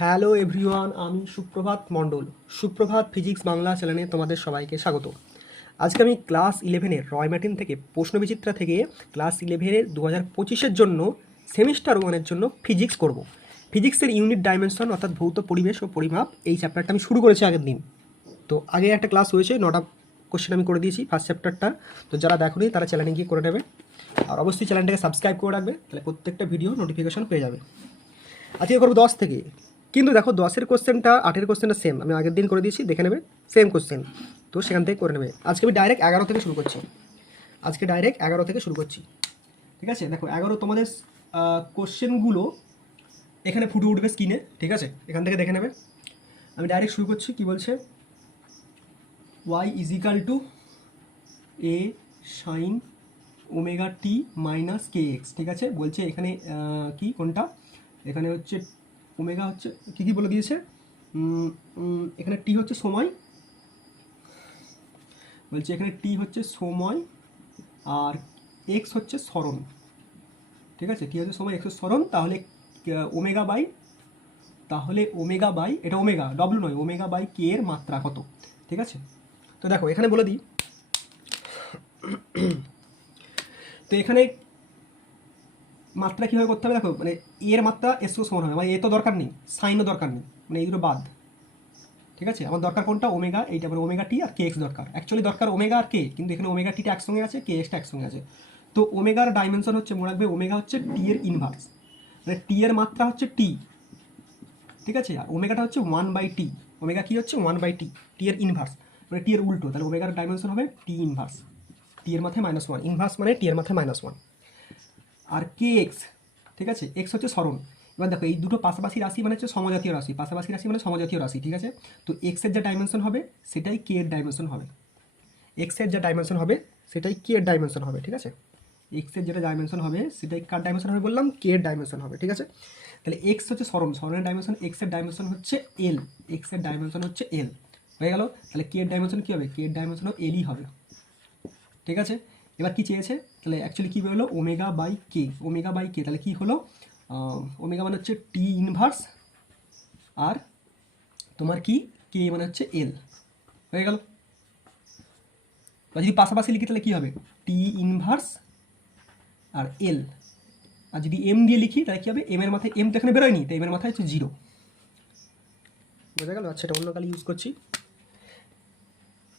Hello everyone, আমি সুপ্রভাত মণ্ডল। সুপ্রভাত ফিজিক্স বাংলা চ্যানেলে তোমাদের সবাইকে স্বাগত। আজকে আমি ক্লাস 11-এর রয় ম্যাটিন থেকে প্রশ্নবিচিত্রা থেকে ক্লাস 11-এর 2025-এর জন্য সেমিস্টার 1-এর জন্য ফিজিক্স করব। ফিজিক্সের ইউনিট ডাইমেনশন অর্থাৎ ভৌত পরিবেশ ও পরিমাপ এই চ্যাপ্টারটা আমি শুরু করেছি আগের দিন। তো আগে একটা ক্লাস হয়েছে, 9টা কোশ্চেন আমি করে দিয়েছি ফার্স্ট চ্যাপ্টারটা। তো যারা দেখোনি তারা চ্যানেলে গিয়ে করে নেবে, আর অবশ্যই চ্যানেলটাকে সাবস্ক্রাইব করে রাখবে, তাহলে প্রত্যেকটা ভিডিও নোটিফিকেশন পেয়ে যাবে। আজকে করবো 10 থেকে, কিন্তু দেখো 10-এর কোশ্চেনটা 8-এর কোশ্চেনটা সেম, আমি আগের দিন করে দিয়েছি, দেখে নেবে সেম কোশ্চেন, তো সেখান থেকে করে নেবে। আজকে আমি ডাইরেক্ট 11 থেকে শুরু করছি। ঠিক আছে, দেখো 11 তোমাদের কোশ্চেনগুলো এখানে ফুটে উঠবে স্ক্রিনে, ঠিক আছে, এখান থেকে দেখে নেবে। আমি ডাইরেক্ট শুরু করছি। কি বলছে? y is equal two A sine omega t minus K x. ঠিক আছে, বলছে এখানে কি কোনটা, এখানে হচ্ছে ওমেগা হচ্ছে কী বলে দিয়েছে, এখানে টি হচ্ছে সময়, বলছে এখানে টি হচ্ছে সময় আর এক্স হচ্ছে স্মরণ। ঠিক আছে, টি হচ্ছে সময়, এক্স হচ্ছে স্মরণ, তাহলে ওমেগা বাই এটা ওমেগা ডব্লিউ নয়, ওমেগা বাই কে এর মাত্রা কত। ঠিক আছে, তো দেখো এখানে বলে দিই, তো এখানে মাত্রা কীভাবে করতে হবে দেখো, মানে এর মাত্রা এর সঙ্গে সমান হবে, মানে এ তো দরকার নেই, সাইনও দরকার নেই, মানে এই দুটো বাদ। ঠিক আছে, আমার দরকার কোনটা, ওমেগা, এইটা মানে ওমেগা টি আর কে এক্স দরকার। অ্যাকচুয়ালি দরকার ওমেগা আর কে, কিন্তু এখানে ওমেগা টিটা একসঙ্গে আছে, কে এক্সটা একসঙ্গে আছে। তো ওমেগার ডাইমেনশন হচ্ছে, মনে রাখবে ওমেগা হচ্ছে টি এর ইনভার্স, মানে টি এর মাত্রা হচ্ছে টি। ঠিক আছে, আর ওমেগাটা হচ্ছে 1/t। ওমেগা কি হচ্ছে 1/t, টি এর ইনভার্স মানে টি এর উল্টো, তাহলে ওমেগার ডাইমেনশন হবে টি ইনভার্স, টি এর মাথায় -1, ইনভার্স মানে টি এর মাথায় -1। আর কে এক্স, ঠিক আছে, এক্স হচ্ছে স্মরণ। এবার দেখো এই দুটো পাশাপাশি রাশি মানে হচ্ছে সমজাতীয় রাশি, পাশাপাশি রাশি মানে সমজাতীয় রাশি। ঠিক আছে, তো এক্সের যে ডাইমেনশন হবে সেটাই কে এর ডাইমেনশন হবে, এক্সের যে ডাইমেনশন হবে সেটাই কে এর ডাইমেনশন হবে। ঠিক আছে, এক্সের যেটা ডাইমেনশন হবে সেটাই কার ডাইমেনশন হবে বললাম, কে এর ডাইমেনশন হবে। ঠিক আছে, তাহলে এক্স হচ্ছে স্মরণ, স্মরণের ডাইমেনশন, এক্সের ডাইমেনশন হচ্ছে এল, এক্সের ডাইমেনশন হচ্ছে এল, হয়ে গেল। তাহলে কে এর ডাইমেনশন কী হবে, কে এর ডাইমেনশনও এলই হবে। ঠিক আছে, এবার কি চেয়েছে, তাহলে অ্যাকচুয়ালি কী বেরোলো, omega by K, omega by K, তাহলে কী হলো, ওমেগা মানে হচ্ছে টি ইনভার্স, আর তোমার কি কে মানে হচ্ছে এল, হয়ে গেল। বা যদি পাশাপাশি লিখি তাহলে কী হবে, টি ইনভার্স আর এল, আর যদি এম দিয়ে লিখি তাহলে কী হবে, এম এর মাথায় এম তো এখানে বেরোয়নি, তো এম এর মাথায় হচ্ছে 0, বোঝা গেল। আচ্ছা, এটা অন্য কালে ইউজ করছি,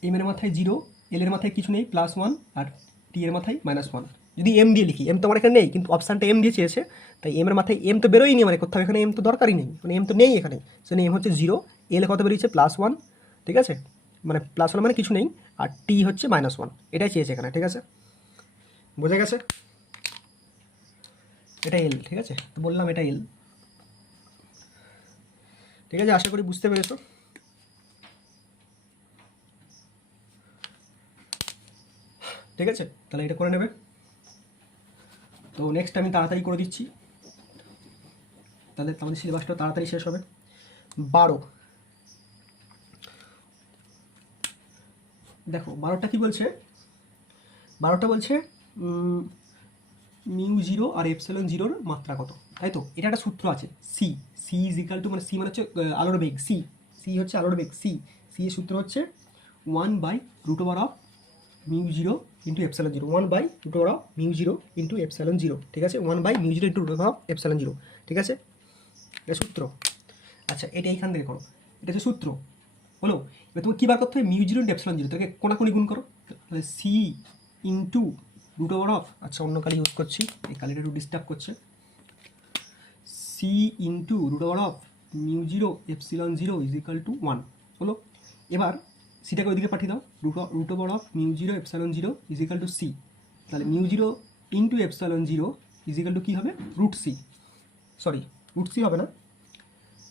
এম এর মাথায় 0, এল এর মাথায় কিছু নেই +1, আর টি এর মাথায় -1। যদি এম দিয়ে লিখি, এম তো আমার এখানে নেই, কিন্তু অপশানটা এম দিয়ে চেয়েছে, তাই এম এর মাথায় এম তো বেরোয়নি মানে কোথাও, এখানে এম তো দরকারই নেই, মানে এম তো নেই এখানে, সেখানে এম হচ্ছে 0, এল কত বেরিয়েছে +1। ঠিক আছে, মানে +1 মানে কিছু নেই, আর টি হচ্ছে -1, এটাই চেয়েছে এখানে। ঠিক আছে, বোঝা গেছে, এটা এল। ঠিক আছে, তো বললাম এটা এল। ঠিক আছে, আশা করি বুঝতে পেরেছো। ঠিক আছে, তাহলে এটা করে নেবে। তো নেক্সট আমি তাড়াতাড়ি করে দিচ্ছি, তাহলে আমাদের সিলেবাসটা তাড়াতাড়ি শেষ হবে। 12, দেখো 12টা কী বলছে, 12টা বলছে μ0 আর ε0-র মাত্রা কত, তাই তো। এটা একটা সূত্র আছে, C, C is equal to, মানে সি মানে হচ্ছে আলোর বেগ, সি, সি হচ্ছে আলোর বেগ, সি, সি এর সূত্র হচ্ছে 1/√μ0 ইন্টু ε0, 1/√μ0 ইন্টু ε0। ঠিক আছে, 1/μ0 ইন্টু √ε0। ঠিক আছে, এটা সূত্র। আচ্ছা, এটা এইখান থেকে করো, এটা হচ্ছে সূত্র হলো। এবার তোমাকে কী বার করতে হবে, μ0 ইন্টু ε0, তাকে কোনাকুনি গুণ করো, তাহলে সি ইন্টু √, আচ্ছা অন্য কালি ইউজ করছি, এই কালিটা একটু ডিস্টার্ব করছে, C into √μ0 ε0 is equal to 1 হলো। এবার সিটাকে ওইদিকে পাঠিয়ে দাও, √μ0 ε0 ইজ ইকাল টু সি, তাহলে μ0 ইন্টু ε0 ইজ ইকাল টু কী হবে, √c, সরি √c হবে না,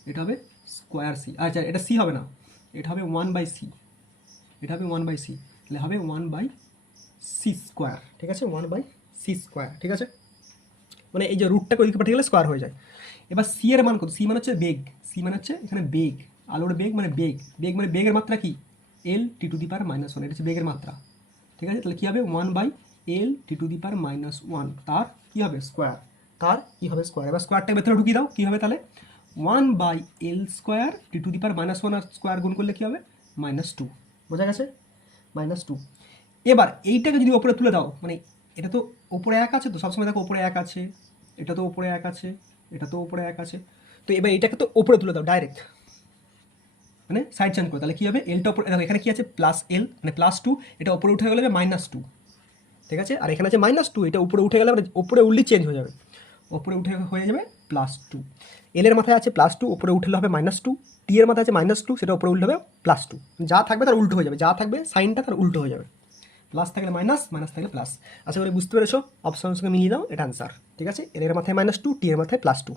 এটা হবে স্কোয়ার সি। আচ্ছা, এটা সি হবে না, এটা হবে 1/c, এটা হবে 1/c, তাহলে হবে 1/c²। ঠিক আছে, 1/c²। ঠিক আছে, মানে এই যে রুটটাকে ওইদিকে পাঠিয়ে গেলে স্কোয়ার হয়ে যায়। এবার সি এর মান কত, সি মানে হচ্ছে বেগ, সি মানে হচ্ছে এখানে বেগ, আলোর বেগ মানে বেগ, বেগ মানে বেগের মাত্রা কি, L(t⁻⁻1), এটা হচ্ছে বেগের মাত্রা। ঠিক আছে, তাহলে কী হবে 1/L(t⁻⁻1), তার কী হবে স্কোয়ার, তার কী হবে স্কোয়ার। এবার স্কোয়ারটাকে ভেতরে ঢুকিয়ে দাও, কী হবে তাহলে 1/L² T to the power -1 R square গুণ করলে কী হবে -2। বোঝা গেছে? -2। এবার এইটাকে যদি ওপরে তুলে দাও, মানে এটা তো ওপরে 1 আছে, তো সবসময় দেখো ওপরে 1 আছে, এটা তো ওপরে 1 আছে, এটা তো ওপরে 1 আছে, তো এবার এইটাকে তো ওপরে তুলে দাও ডাইরেক্ট, মানে সাইড চেঞ্জ করে, তাহলে কী হবে এলটা ওপরে, দেখো এখানে কী আছে +L মানে +2, এটা ওপরে উঠে গেলে -2, ঠিক আছে? আর এখানে আছে -2, এটা উপরে উঠে গেলে মানে ওপরে উঠলেই চেঞ্জ হয়ে যাবে, ওপরে উঠে হয়ে যাবে +2। এলের মাথায় আছে +2, উপরে উঠলে হবে -2, টি এর মাথায় আছে -2, সেটা উপরে উঠলে হবে +2, যা থাকবে তার উল্টো হয়ে যাবে, যা থাকবে সাইনটা তার উল্টো হয়ে যাবে, প্লাস থাকলে মাইনাস, মাইনাস থাকলে প্লাস। আশা করি বুঝতে পেরেছো, অপশনের সঙ্গে মিলিয়ে দাও, এটা আনসার, ঠিক আছে? এর মাথায় -2, টি এর মাথায় +2,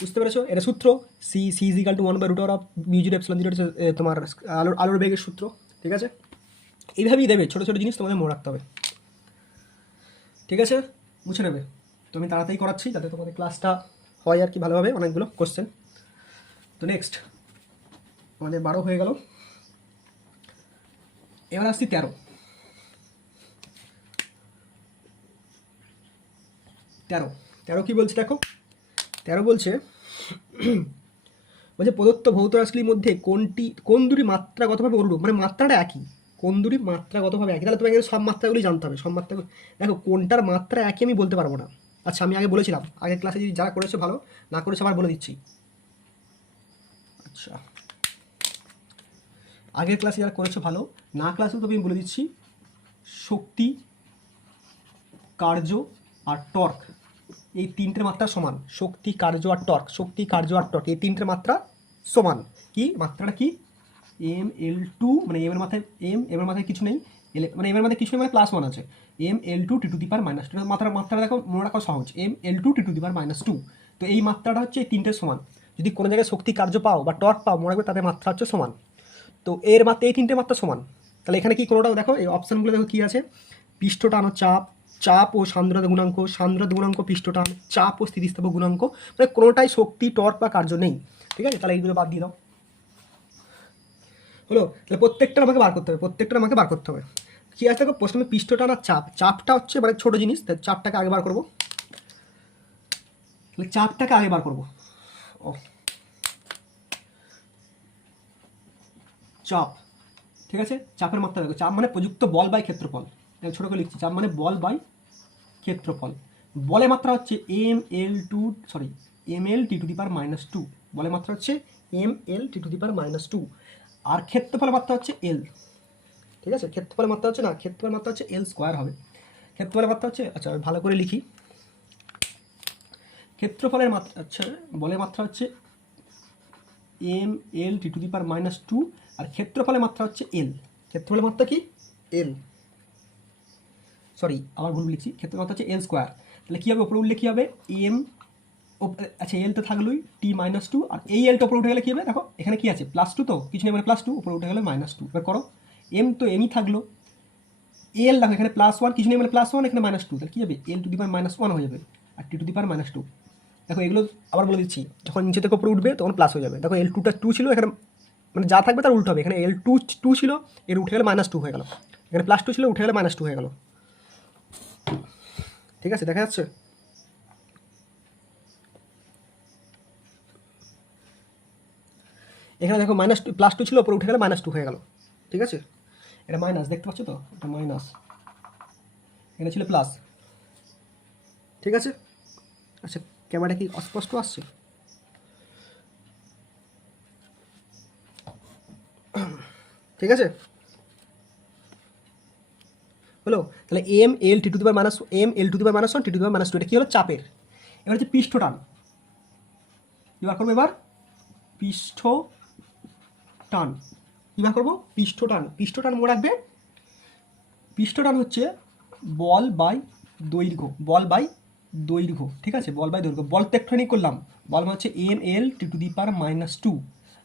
বুঝতে পেরেছো? এটা সূত্র সি ইজ ইকাল টু 1/√অফ মিউ0 এপসিলন 0, তোমার আলোর বেগের সূত্র, ঠিক আছে? এইভাবেই দেবে, ছোটো ছোটো জিনিস তোমাদের মনে রাখতে হবে, ঠিক আছে? মুছে নেবে। তো আমি তাড়াতাড়ি করাচ্ছি যাতে তোমাদের ক্লাসটা হয় আর কি ভালোভাবে, অনেকগুলো কোশ্চেন। তো নেক্সট আমাদের 12 হয়ে গেল, এবার আসছি 13। 13 কি বলছে দেখো, 13 বলছে প্রদত্ত ভৌত রাশির মধ্যে কোন দুটি মাত্রাগতভাবে অনুরূপ, মানে মাত্রাটা একই, কোন দুটি মাত্রাগতভাবে একই, তাহলে তোমাকে সব মাত্রাগুলি জানতে হবে, সব মাত্রা। দেখো কোনটার মাত্রা একই আমি বলতে পারবো না। আচ্ছা আমি আগে বলেছিলাম, আগের ক্লাসে যদি যারা করেছে ভালো, না করেছে আবার বলে দিচ্ছি। আচ্ছা আগের ক্লাসে যারা করেছো ভালো, না ক্লাসেও তো আমি বলে দিচ্ছি, শক্তি, কার্য আর টর্ক, এই তিনটের মাত্রা সমান। শক্তি, কার্য আর টর্ক, শক্তি, কার্য আর টর্ক, এই তিনটের মাত্রা সমান। কি মাত্রাটা কি? mL2, মানে এম এর মাথায় এর মাথায় কিছু নেই, মানে এম এর মাথায় কিছু নেই, মানে +1 আছে, mL2 T to the power -2, মাত্রা দেখো মনে রাখা সহজ, mL2 T to the power -2। তো এই মাত্রাটা হচ্ছে এই তিনটের সমান। যদি কোনো জায়গায় শক্তি, কার্য পাও বা টর্ক পাও, মনে রাখবে তাদের মাত্রা হচ্ছে সমান। তো এর মাত্রা, এই তিনটে মাত্রা সমান। তাহলে এখানে কি কোনোটাও দেখো, এই অপশানগুলো দেখো কী আছে, পৃষ্ঠটান ও চাপ, চাপ ও সান্দ্রতা গুণাঙ্ক, সান্দ্রতা গুণাঙ্ক পৃষ্ঠটান, চাপ ও স্থিতিস্থাপক গুণাঙ্ক, মানে কোনোটাই শক্তি, টর্ক বা কার্য নেই, ঠিক আছে? তাহলে এইগুলো বাদ দিয়ে দাও, হলো? তাহলে প্রত্যেকটা আমাকে বার করতে হবে, প্রত্যেকটা আমাকে বার করতে হবে। কী আছে দেখো, প্রথমে পৃষ্ঠটান আর চাপ, চাপটা হচ্ছে মানে ছোটো জিনিস, তাই চাপটাকে আগে বার করবো, তাহলে চাপটাকে আগে বার করবো। ও চাপ, ঠিক আছে? চাপের মাত্রা দেখো, চাপ মানে প্রযুক্ত বল বাই ক্ষেত্রফল, ছোটো করে লিখছি, চাপ মানে বল বাই ক্ষেত্রফল। বলের মাত্রা হচ্ছে ml T to the power -2, বলের মাত্রা হচ্ছে ml T to the power -2, আর ক্ষেত্রফলের মাত্রা হচ্ছে l, ঠিক আছে? ক্ষেত্রফলের মাত্রা হচ্ছে না, ক্ষেত্রফলের মাত্রা হচ্ছে l² হবে। ক্ষেত্রফলের মাত্রা হচ্ছে, আচ্ছা ভালো করে লিখি, ক্ষেত্রফলের মাত্রা, আচ্ছা বলের মাত্রা হচ্ছে ml T to the power -2, আর ক্ষেত্রফলের মাত্রা হচ্ছে l। ক্ষেত্রফলের মাত্রা কি? l, সরি আবার ভুল লিখছি, ক্ষেত্রের মাত্রা হচ্ছে l²। তাহলে কী হবে, উপরে উঠলে কী হবে m, আচ্ছা এল তো থাকলোই, t -2, আর এই এলটা উপরে উঠে গেলে কী হবে, দেখো এখানে কী আছে +2, তো কিছু নেই মানে +2, উপরে উঠে গেলে -2। এবার করো, m তো এমই থাকলো, এল দেখো এখানে +1, কিছু নেই মানে +1, এখানে -2, তাহলে কী হবে l টু দি পাওয়ার -1 হয়ে যাবে, আর t টু দি পাওয়ার -2। দেখো এগুলো আবার বলে দিচ্ছি, যখন নিচে থেকে উপরে উঠবে তখন প্লাস হয়ে যাবে। দেখো l2টা 2 ছিল, এখানে মানে যা থাকবে তার উল্টো হবে, এখানে l2 ছিল, এর উঠে গেলে -2 হয়ে গেল, এখানে +2 ছিল, উঠে গেলে -2 হয়ে গেল, ঠিক আছে? দেখা যাচ্ছে? এখানে দেখো +2 ছিল, উপরে উঠে গেলে -2 হয়ে গেল, ঠিক আছে? এটা মাইনাস, দেখতে পাচ্ছ তো, এটা মাইনাস, এখানে ছিল প্লাস, ঠিক আছে? আচ্ছা ক্যামেরাটা কি অস্পষ্ট আসছে? ঠিক আছে, হলো? তাহলে ml T to the power ml to the power -1, T to the power -2, এটা কী হলো, চাপের। এবার হচ্ছে পৃষ্ঠটান, এবার করবো, এবার পৃষ্ঠটান, কীভাবে করবো, পৃষ্ঠটান। পৃষ্ঠটান মনে রাখবে, পৃষ্ঠটান হচ্ছে বল বাই দৈর্ঘ্য, বল বাই দৈর্ঘ্য, ঠিক আছে? বল বাই দৈর্ঘ্য, বল তো একটুখানি করলাম, বল মানে হচ্ছে ml T to the power -2,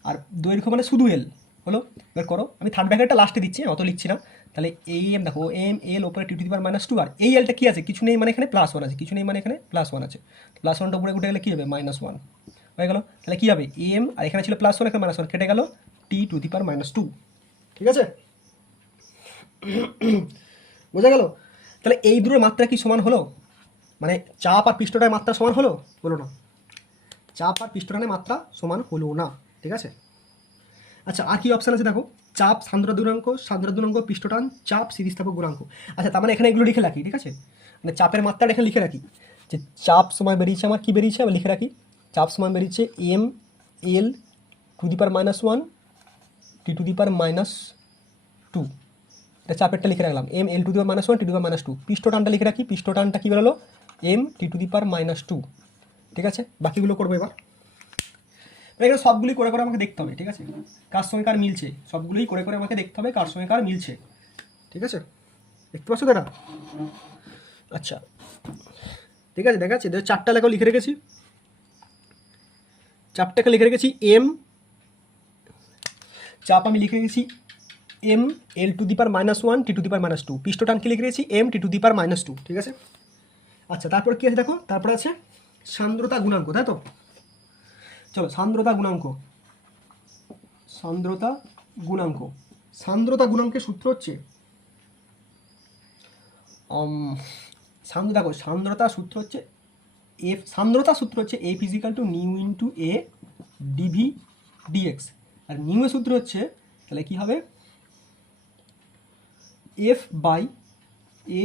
আর দৈর্ঘ্য মানে শুধু l, হলো? এবার করো, আমি থার্ড ব্র্যাকেটটা লাস্টে দিচ্ছি, অত লিখছি না। তাহলে এই দেখো ml ওপরে টি টু দি পাওয়ার -2, আর এই এলটা কী আছে, কিছু নেই মানে এখানে +1 আছে, কিছু নেই মানে এখানে +1 আছে, +1টা উপরে উঠে গেলে কী হবে, -1 হয়ে গেল। তাহলে কী হবে, m, আর এখানে ছিল +1, এখানে -1 কেটে গেল, টি টু দি পাওয়ার -2, ঠিক আছে? বোঝা গেল? তাহলে এই দুটোর মাত্রা কি সমান হলো, মানে চাপ আর পৃষ্ঠটার মাত্রা সমান হলো, বলো না? চাপ আর পিষ্টটানের মাত্রা সমান হলো না, ঠিক আছে। আচ্ছা, আর কি অপশান আছে দেখো, চাপ, সান্দ্রতা গুণাঙ্ক, পিষ্টটান, চাপ, স্থিতিস্থাপক গুণাঙ্ক। আচ্ছা, তার মানে এখানে এগুলো লিখে রাখি, ঠিক আছে, মানে চাপের মাত্রাটা এখানে লিখে রাখি, যে চাপ সমান বেরিয়েছে আমার কি বেরিয়েছে, আমি লিখে রাখি, চাপ সমান বেরিয়েছে M L to the power -1 T to the power -2, এটা চাপেরটা লিখে রাখলাম, M L to the power -1 T to the power -2। পিষ্টটানটা লিখে রাখি, পিষ্টটানটা কী বেরোলো, M T to the power -2, ঠিক আছে। বাকিগুলো করবো এবার, এগুলো সবগুলি করে করে আমাকে দেখতে হবে, ঠিক আছে, কার সঙ্গে কার মিলছে, সবগুলোই করে করে আমাকে দেখতে হবে কার সঙ্গে কার মিলছে, ঠিক আছে, দেখতে পাচ্ছ দাদা? আচ্ছা, ঠিক আছে, দেখা যাচ্ছে, চারটা লেখাও লিখে রেখেছি, চাপটাকে লিখে রেখেছি, এম চাপ আমি লিখে রেখেছি M L to the power -1 T to the power -2, পিষ্টটানকে লিখে রেখেছি M T to the power -2, ঠিক আছে। আচ্ছা, তারপর কি আছে দেখো, তারপরে আছে সান্দ্রতা গুণাঙ্ক, তাই তো। চলো, সান্দ্রতা গুণাঙ্ক, সান্দ্রতা গুণাঙ্কের সূত্র হচ্ছে সান্দ্রতা সূত্র হচ্ছে এফ, সান্দ্রতা সূত্র হচ্ছে F is equal to nu into A dv dx, আর নিউ এর সূত্র হচ্ছে তাহলে কি হবে, F by A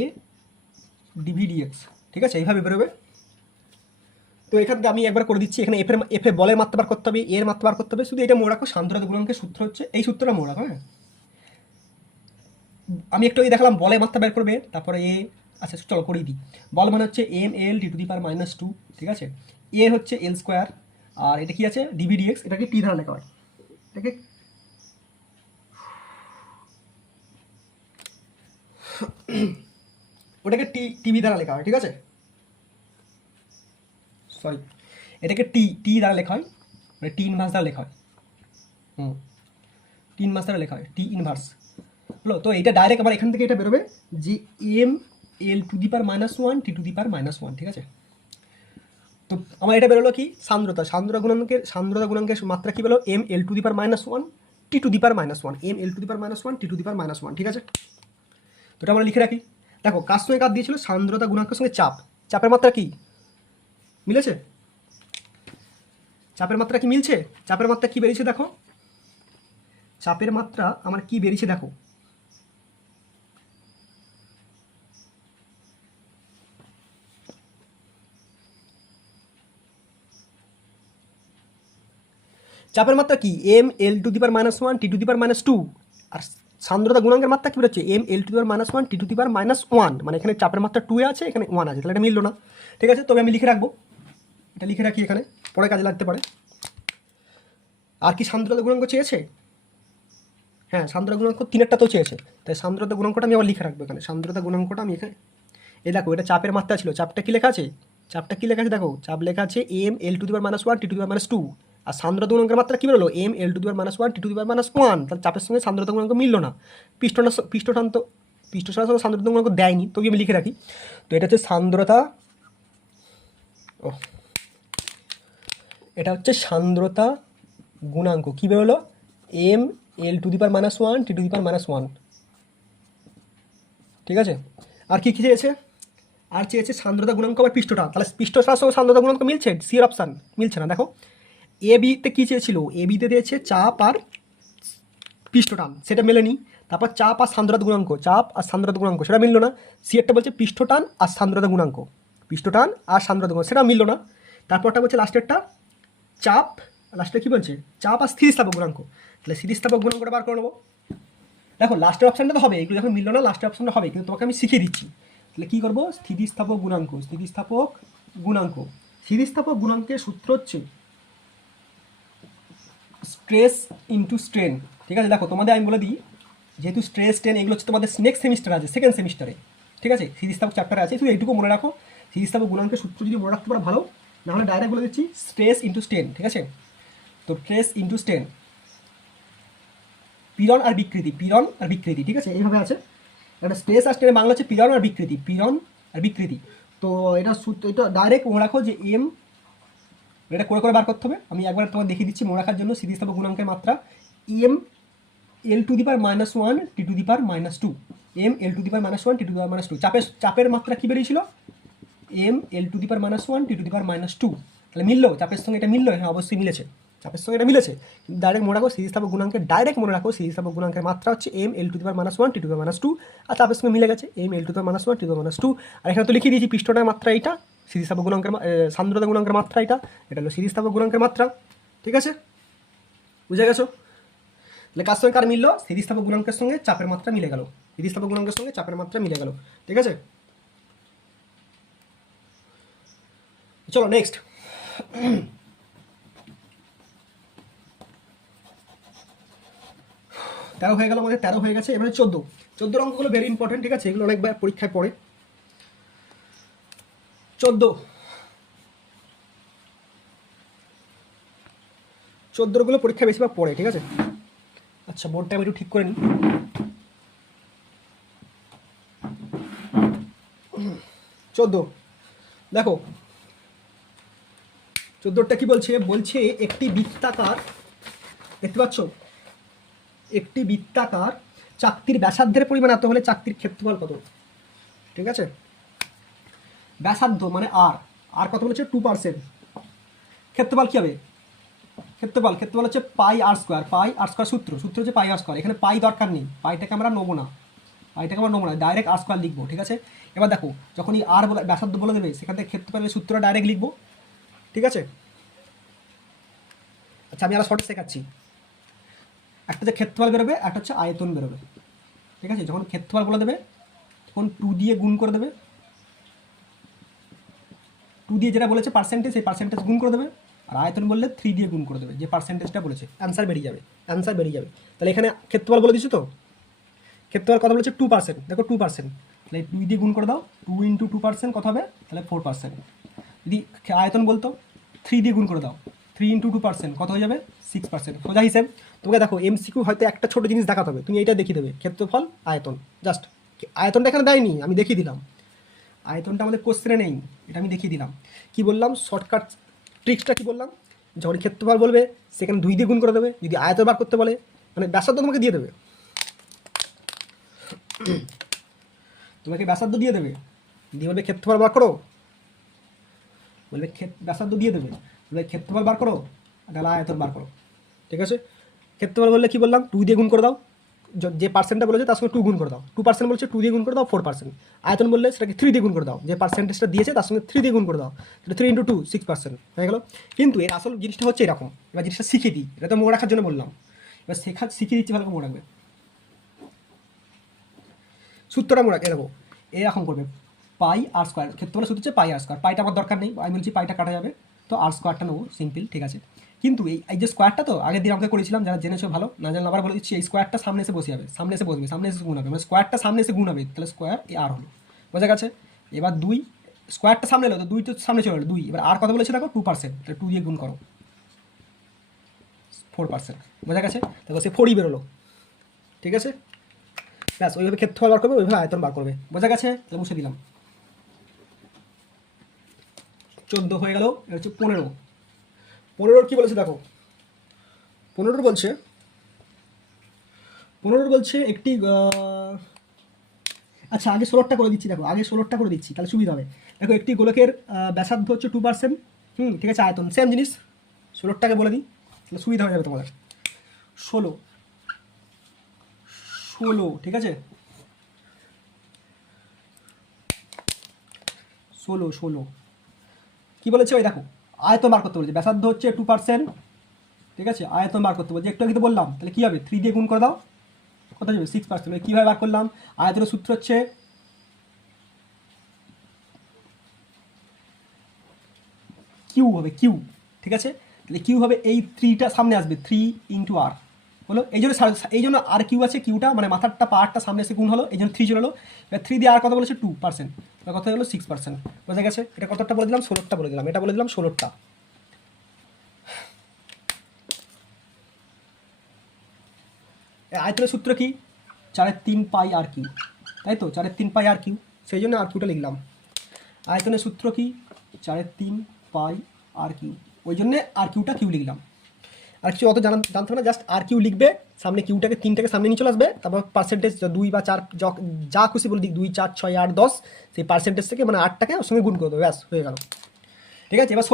dv dx, ঠিক আছে, এইভাবে বেরোবে। তো এখান থেকে আমি একবার করে দিচ্ছি, এখানে এফ এর বলের মাত্রা বার করতে হবে, এর মাত্রা বার করতে হবে, শুধু এটা মনে রাখো, সান্দ্রতা গুণাঙ্কের সূত্র হচ্ছে এই সূত্রটা মনে রাখো, হ্যাঁ। আমি একটু দেখালাম বলের মাত্রা বের করবে, তারপরে এ, আচ্ছা চলো করিয়ে দিই। বল মানে হচ্ছে M L T to the power -2, ঠিক আছে, এ হচ্ছে এল স্কোয়ার, আর এটা কি আছে ডিভি ডিএক্স, এটাকে টি ধারা লেখা হয়, এটাকে ওটাকে টিভি দ্বারা লেখা হয়, ঠিক আছে, সরি, এটাকে টি দ্বারা লেখা হয়, মানে টি ইনভার্স দ্বারা লেখা হয়, টি ইনভার্স দ্বারা লেখা হয়, টি ইনভার্স হলো। তো এটা ডাইরেক্ট আবার এখান থেকে এটা বেরোবে যে M L to the power -1 T to the power -1, ঠিক আছে। তো আমার এটা বেরোলো কি, সান্দ্রতা গুণাঙ্কের মাত্রা কি বেরোলো, M L to the power -1 T to the power -1, M L to the power -1 T to the power -1, ঠিক আছে। তো এটা আমরা লিখে রাখি। দেখো কার সঙ্গে কার দিয়েছিল, সান্দ্রতা গুণাঙ্কের সঙ্গে চাপ, চাপের মাত্রা কি মিলেছে, চাপের মাত্রা কি মিলছে, চাপের মাত্রা কি বেরিয়েছে দেখো, চাপের মাত্রা আমার কি বেরিয়েছে দেখো, চাপের মাত্রা কি, M L to the power -1 T to the power -2, আর সান্দ্রতা গুণাঙ্কের মাত্রা কি বেরোচ্ছে, M L to the power -1 T to the power -1, মানে এখানে চাপের মাত্রা 2 এ আছে, এখানে 1 আছে, তাহলে এটা মিললো না, ঠিক আছে। তবে আমি লিখে রাখবো, এটা লিখে রাখি এখানে, পরে কাজে লাগতে পারে। আর কি সান্দ্রতা গুণাঙ্ক চেয়েছে, হ্যাঁ সান্দ্রতা গুণাঙ্ক তিনেরটা তো চেয়েছে, তাই সান্দ্রতা গুণাঙ্কটা আমি আবার লিখে রাখবো এখানে, সান্দ্রতা গুণাঙ্কটা আমি এখানে, এই দেখো এটা চাপের মাত্রা ছিল, চাপটা কি লেখা আছে, দেখো চাপ লেখা আছে M L to the power -1 T to the power -2, আর সান্দ্রতা গুণাঙ্কের মাত্রা কি বেরোলো, M L to the power -1 T to the power -1, তাহলে চাপের সঙ্গে সান্দ্রতা গুণাঙ্ক মিললো না, পিষ্টটান সঙ্গে সান্দ্রতা গুণাঙ্ক দেয়নি, তবে আমি লিখে রাখি। তো এটা হচ্ছে সান্দ্রতা, এটা হচ্ছে সান্দ্রতা গুণাঙ্ক, কি বেরোলো, M L to the power -1 T to the power -1, ঠিক আছে। আর কি চেয়েছে, আর চেয়েছে সান্দ্রতা গুণাঙ্ক আবার পিষ্টটা, তাহলে পিষ্টটার সঙ্গে সান্দ্রতা গুণাঙ্ক মিলছে, সি এর অপশান মিলছে না, দেখো এ বিতে কী চেয়েছিল, এ বিতে দিয়েছে চাপ আর পিষ্টটান, সেটা মেলেনি, তারপর চাপ আর সান্দ্রতা গুণাঙ্ক, সেটা মিললো না, সি একটা বলছে পিষ্টটান আর সান্দ্রতা গুণাঙ্ক, সেটা মিললো না, তারপরটা বলছে লাস্টেরটা চাপ, লাস্টে কী বলছে, চাপ আর স্থিতিস্থাপক গুণাঙ্ক, তাহলে স্থিতিস্থাপক গুণাঙ্কটা বার করে নেবো। দেখো লাস্টের অপশানটা তো হবে, এগুলো যখন মিললো না লাস্টের অপশানটা হবে, কিন্তু তোমাকে আমি শিখিয়ে দিচ্ছি। তাহলে কী করবো, স্থিতিস্থাপক গুণাঙ্কের সূত্র হচ্ছে স্ট্রেস ইন্টু স্ট্রেন, ঠিক আছে। দেখো তোমাদের আমি বলে দিই, যেহেতু স্ট্রেস স্ট্রেন এগুলো হচ্ছে তোমাদের নেক্সট সেমিস্টার আছে, সেকেন্ড সেমিস্টারে, ঠিক আছে, স্থিতিস্থাপক চ্যাপ্টারে আছে, শুধু এইটুকু মনে রাখো, স্থিতিস্থাপক গুণাঙ্কের সূত্র যদি মনে রাখতে পারো ভালো, নাহলে ডাইরেক্ট বলে দিচ্ছি স্ট্রেস ইন্টু স্ট্রেন, ঠিক আছে। তো স্ট্রেস ইন্টু স্ট্রেন, পীড়ন আর বিকৃতি, ঠিক আছে, এইভাবে আছে। এটা স্ট্রেস আর স্ট্রেনের বাংলা হচ্ছে পীড়ন আর বিকৃতি, তো এটা ডাইরেক্ট মনে রাখো যে এম, এটা করে বার করতে হবে, আমি একবার তোমাকে দেখিয়ে দিচ্ছি মনে রাখার জন্য। স্থিতিস্থাপক গুণাঙ্কের মাত্রা M L to the power -1 T to the power -2, M L to the power -1 T to the power -2, চাপের মাত্রা কী বেরিয়েছিল, M L to the power -1 T to the power -2, তাহলে মিললো চাপের সঙ্গে এটা মিললো, হ্যাঁ অবশ্যই মিলেছে, চাপের সঙ্গে এটা মিলেছে। ডাইরেক্ট মনে রাখো স্থিতিস্থাপক গুণাঙ্কের, ডাইরেক্ট মনে রাখো স্থিতিস্থাপক গুণাঙ্কের মাত্রা হচ্ছে M L to the power -1 T to the power -2, আর চাপের সঙ্গে মিলে গেছে M L to the power -1 T to the power -2। আর এখানে তো লিখে দিয়েছি পৃষ্ঠটার মাত্রা এইটা, স্থিতিস্থাপক গুণাঙ্কের সান্দ্রতা গুণাঙ্কের মাত্রা এটা হলো স্থিতিস্থাপক গুণাঙ্কের মাত্রা। ঠিক আছে, বুঝে গেছো? তাহলে কার সঙ্গে কার মিললো? স্থিতিস্থাপক গুণাঙ্কের সঙ্গে চাপের মাত্রা মিলে গেল, স্থিতিস্থাপক গুণাঙ্কের সঙ্গে চাপের মাত্রা মিলে গেল। ঠিক আছে, চলো নেক্সট। 13 হয়ে গেল আমাদের, 13 হয়ে গেছে। এবারে 14 অঙ্কগুলো ভেরি ইম্পর্টেন্ট। ঠিক আছে, এগুলো অনেকবার পরীক্ষায় পড়ে। 14 পরীক্ষায় বেশিরভাগ পড়ে। ঠিক আছে, আচ্ছা বোর্ডটা আমি একটু ঠিক করে নিই। 14 দেখো, 14টা কি বলছে? বলছে একটি বৃত্তাকার, দেখতে পাচ্ছ, একটি বৃত্তাকার চাকতির ব্যাসার্ধের পরিমাণ এত হলে চাকতির ক্ষেত্রফল কত? ঠিক আছে, ব্যাসার্ধ মানে আর কত বলেছে? 2%। ক্ষেত্রফল কী হবে? ক্ষেত্রফল হচ্ছে পাই আর স্কোয়ার, সূত্র হচ্ছে পাই আর স্কোয়ার। এখানে পাই দরকার নেই, পাইটাকে আমরা নেবো না, ডাইরেক্ট আর স্কোয়ার লিখবো। ঠিক আছে, এবার দেখো যখনই আর বলে ব্যাসার্ধ বলে দেবে, সেখান থেকে ক্ষেত্রফলের সূত্রটা ডাইরেক্ট লিখবো। ঠিক আছে, আচ্ছা আমি আরো শর্ট শেখাচ্ছি। একটা হচ্ছে ক্ষেত্রফল বেরোবে, একটা হচ্ছে আয়তন বেরোবে। ঠিক আছে, যখন ক্ষেত্রফল বলে দেবে তখন 2 দিয়ে গুণ করে দেবে, 2 দিয়ে যেটা বলেছে পার্সেন্টেজ, সেই পার্সেন্টেজ গুণ করে দেবে। আর আয়তন বললে 3 দিয়ে গুণ করে দেবে, যে পার্সেন্টেজটা বলেছে। অ্যান্সার বেরিয়ে যাবে। তাহলে এখানে ক্ষেত্রফল বলে দিচ্ছি তো, ক্ষেত্রফল কত বলেছে? 2%। দেখো 2%, তাহলে 2 দিয়ে গুণ করে দাও, 2 × 2% কত হবে? তাহলে 4%। যদি আয়তন বলতো 3 দিয়ে গুণ করে দাও, 3 × 2% কত হয়ে যাবে? 6%। সোজা হিসেব। তোমাকে দেখো এমসিকিউ হয়তো একটা ছোটো জিনিস দেখাতে হবে, তুমি এইটা দেখিয়ে দেবে, ক্ষেত্রফল আয়তন। জাস্ট আয়তনটা এখানে দেয়নি, আমি দেখিয়ে দিলাম। আয়তনটা আমাদের কোশ্চেনে নেই, এটা আমি দেখিয়ে দিলাম। কি বললাম? শর্টকাট ট্রিক্সটা কি বললাম? যখন ক্ষেত্রফল বলবে সেখানে 2 দিয়ে গুণ করে দেবে। যদি আয়তন বার করতে বলে, মানে ব্যাসার্ধ তোমাকে দিয়ে দেবে, তোমাকে ব্যাসার্ধ দিয়ে দেবে, দিয়ে বলবে ক্ষেত্রফল বার করো, বলবে ব্যাসার্ধ দিয়ে দেবে, বলবে ক্ষেত্রফল বার করো, তাহলে আয়তন বার করো। ঠিক আছে, ক্ষেত্রফল বললে কি বললাম? 2 দিয়ে গুণ করে দাও, যে পার্সেন্টটা বলেছে তার সঙ্গে 2 গুণ করে দাও। 2% বলছে 2 দিয়ে গুণ করে দাও, 4%। আয়তন বললে সেটাকে 3 দিয়ে গুণ করে দাও, যে পার্সেন্টেজটা দিয়েছে তার সঙ্গে 3 দিয়ে গুণ করে দাও, সেটা 3 × 2 6% হয়ে গেল। কিন্তু এর আসল জিনিসটা হচ্ছে এরকম। এবার জিনিসটা শিখিয়ে দিই, এটা তো মনে রাখার জন্য বললাম, এবার শিখিয়ে দিচ্ছি, ভালো করে মনে রাখবে। সূত্রটা মনে রাখে দেখো, এরকম করবে, পাই আর স্কোয়ার। ক্ষেত্রফলের সূত্র হচ্ছে পাই আর স্কোয়ার। পাইটা আমার দরকার নেই, আমি বলছি পাইটা কাটা যাবে, তো আর স্কোয়ারটা নেবো, সিম্পল। ঠিক আছে, কিন্তু এই যে স্কোয়ারটা তো আগের দিন আমাকে করেছিলাম, যারা জেনেছো ভালো, না জানলে আবার বলে দিচ্ছি। এই স্কোয়ারটা সামনে এসে বসে যাবে, সামনে এসে গুণ হবে, মানে স্কোয়ারটা সামনে এসে গুণ হবে, তাহলে স্কোয়ার এ আর হলো। বোঝা গেছে? এবার 2 স্কোয়ারটা সামনে এলো, তো 2 তো সামনে চলে এলো, 2। এবার আর কত বলেছে দেখো? 2%, তাহলে 2 দিয়ে গুণ করো, 4%। বোঝা গেছে? দেখো সে 4ই বেরোলো। ঠিক আছে, ব্যাস ওইভাবে ক্ষেত্রফল বার করবে, ওইভাবে আয়তন বার করবে। বোঝা গেছে? তাহলে মুছে দিলাম। 14 হয়ে গেল। এটা হচ্ছে 15 কি বলেছে দেখো, 15 বলছে একটি, আচ্ছা আগে 16টা করে দিচ্ছি। দেখো আগে 16টা করে দিচ্ছি, তাহলে সুবিধা হবে। দেখো একটি গোলকের ব্যাসার্ধ হচ্ছে 2%। ঠিক আছে, আয়তন সেম জিনিস, 16টাকে বলে দিই, তাহলে সুবিধা হয়ে যাবে তোমাদের। 16, ঠিক আছে, 16 কি বলেছে? ওই দেখো আয়তন বার করতে বলেছে, ব্যাসার্ধ হচ্ছে 2%। ঠিক আছে, আয়তন বার করতে বলছে, একটু আগে তো বললাম। তাহলে কী হবে? 3 দিয়ে গুণ করে দাও, কত যাবে? 6%। কীভাবে বার করলাম? আয়তনের সূত্র হচ্ছে কিউ হবে, কিউ। ঠিক আছে, তাহলে কিউ হবে, এই 3টা সামনে আসবে, 3 × r হলো। এই জন্য আর কিউ আছে, কিউটা মানে মাথারটা পাহাড়টা সামনে এসে গুণ হলো, এই জন্য 3 চলে এলো। এবার 3 দিয়ে আর কত বলেছে? 2%, কত হলো? 6%। বোঝা গেছে? এটা কতটা বলে দিলাম? 16টা বলে দিলাম, এটা বলে দিলাম 16টা। আয়তনের সূত্র কি? 4/3 পাই আর কিউ, তাই তো? 4/3 পাই আর কিউ, সেই জন্য আর কিউটা লিখলাম। আয়তনের সূত্র কি? 4/3 পাই আর কিউ, ওই জন্যে আর কিউটা কিউ লিখলাম। আর কিছু অত জানতে হবে না, জাস্ট আর কিউ লিখবে, সামনে কিউটাকে 3টাকে সামনে নিয়ে চলে আসবে, তারপর পার্সেন্টেজ 2 বা 4 যা খুশি বলে দিক, 2, 4, 6, 8, 10, সেই পার্সেন্টেজ থেকে মানে 8টাকে ওর সঙ্গে গুণ করে দেবে, ব্যাস হয়ে গেল। ঠিক আছে। এবার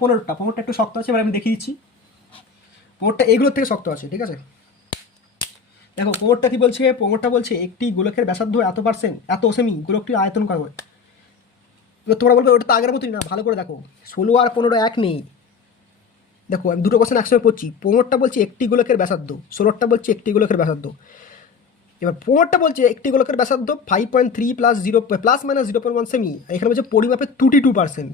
15টা একটু শক্ত আছে, এবার আমি দেখিয়ে দিচ্ছি। 15টা এইগুলোর থেকে শক্ত আছে, ঠিক আছে। দেখো 15টা কি বলছে, 15টা বলছে একটি গোলকের ব্যাসার্ধ এত সেমি, গোলকটির আয়তন কত হয়। এবার তোমরা বলবে ওটা তো আগের মতোই না, ভালো করে দেখো 16 আর 15 এক নেই। দেখো আমি দুটো কোশ্চেন একসঙ্গে পড়ছি। 15টা বলছে একটি গোলকের ব্যাসার্ধ, 16টা বলছে একটি গোলকের ব্যাসার্ধ। এবার 15টা বলছে একটি গোলকের ব্যাসার্ধ 5.3 প্লাস মাইনাস 0.1 সেমি। এখানে বলছে পরিমাপের ত্রুটি 2%।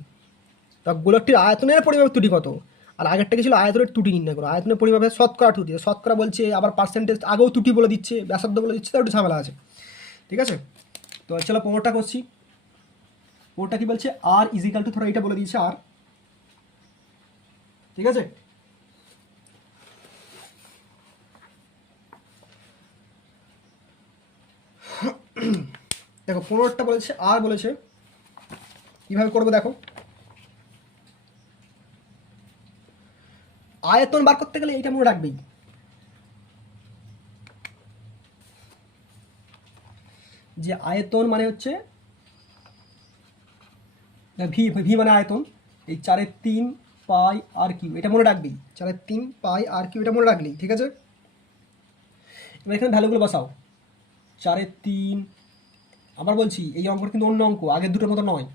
তা গোলকটির আয়তনের পরিমাপের ত্রুটি কত? আর আগেরটা কি ছিল, আয়তনের ত্রুটি নির্ণয় করো। আয়তনের পরিমাপের শতকরা ত্রুটি, শতকরা বলছে আবার পার্সেন্টেজ, আগেও ত্রুটি বলে দিচ্ছে, ব্যাসার্ধ বলে দিচ্ছে, তার একটু ঝামেলা আছে, ঠিক আছে। তো চলো 15টা করছি। 15টা কি বলছে, আর ইজিক্যাল টু, ধরো এইটা বলে দিয়েছে আর, ঠিক আছে। দেখো 15টা বলেছে আর, বলেছে কিভাবে করবো দেখো। আয়তন বার করতে গেলে এইটা মনে রাখবেই, যে আয়তন মানে হচ্ছে ভি, ভি মানে আয়তন, এই 4/3 পাই আর কিউ, এটা মনে রাখবেই, 4/3 পাই আর কিউ, এটা মনে রাখলেই, ঠিক আছে। এবার এখানে ভ্যালুগুলো বসাও। 4/3, আবার বলছি এই অঙ্কটা কিন্তু অন্য অঙ্ক, আগের দুটোর মতো নয়।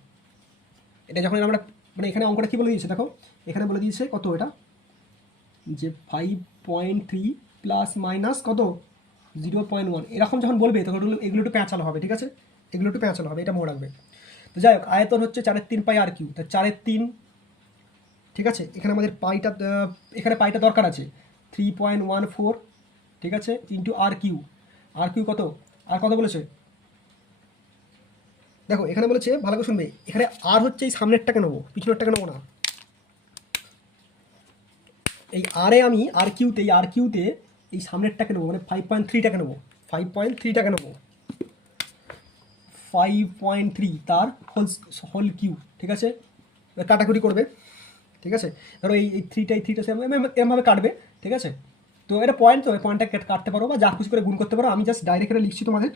এটা যখন আমরা মানে এখানে অঙ্কটা কী বলে দিয়েছে দেখো, এখানে বলে দিয়েছে কত, এটা যে 5.3 প্লাস মাইনাস কত 0.1, এরকম যখন বলবে তখন এগুলো একটু প্যাঁচালো হবে, ঠিক আছে, এগুলো একটু প্যাঁচালো হবে, এটা মনে রাখবে। তো যাই হোক, আয়তন হচ্ছে 4/3 পাই আর কিউ, তা 4/3, ঠিক আছে। এখানে আমাদের এখানে পাইটা দরকার আছে 3.14, ঠিক আছে, ইন্টু আর কিউ। আর কিউ কত, আর কত বলেছে দেখো, এখানে বলেছে ভালো করে শুনবে, এখানে আর হচ্ছে এই সামনেরটাকে নেবো, পিছনেরটাকে নেবো না। এই আর কিউতে এই সামনেরটাকে নেবো, মানে 5.3টাকে নেবো, 5.3টাকে নেবো, 5.3 তার হোল কিউ, ঠিক আছে। কাটাকুটি করবে, ঠিক আছে। ধরো এই থ্রিটা এরমভাবে কাটবে, ঠিক আছে। তো এটা পয়েন্ট, তো পয়েন্টটা কাটতে পারো বা যা খুশি করে গুণ করতে পারো। আমি জাস্ট ডাইরেক্ট এটা লিখছি তোমাদের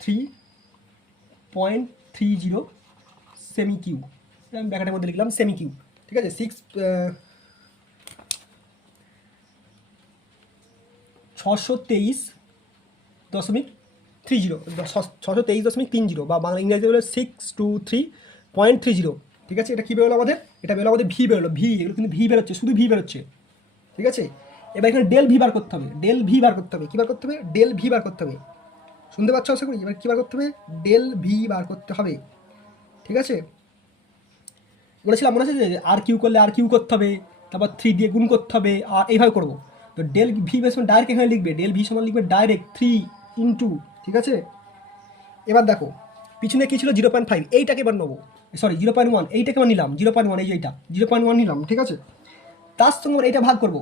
3.30 সেমি কিউ, আমি ব্র্যাকেটের মধ্যে লিখলাম সেমি কিউ, ঠিক আছে। 623.30 বা বাংলা ইংরেজি বলে 623.30, ঠিক আছে। এটা কী বেরোলো আমাদের, এটা বেরোলো আমাদের ভি বেরোলো, ভি, এগুলো কিন্তু ভি বেরোচ্ছে, শুধু ভি বেরোচ্ছে, ঠিক আছে। এবার এখানে ডেল ভি বার করতে হবে, ডেল ভি বার করতে হবে, কী বার করতে হবে, ডেল ভি বার করতে হবে, শুনতে পাচ্ছ আশা করি। এবার কী বার করতে হবে, ডেল ভি বার করতে হবে, ঠিক আছে। বলেছিলাম মনে আছে যে আর কিউ করলে আর কিউ করতে হবে, তারপর 3 দিয়ে গুণ করতে হবে, আর এইভাবে করবো। তো ডেল ভি সমান ডাইরেক্ট এখানে লিখবে, ডেল ভি সমান লিখবে ডাইরেক্ট 3 ইন্টু, ঠিক আছে। এবার দেখো পিছনে কী ছিল 0.5, এইটাকে এবার নেবো, সরি 0.1, এইটাকে এবার নিলাম 0.1, এই যে এইটা 0.1 নিলাম, ঠিক আছে। তার সঙ্গে এইটা ভাগ করবো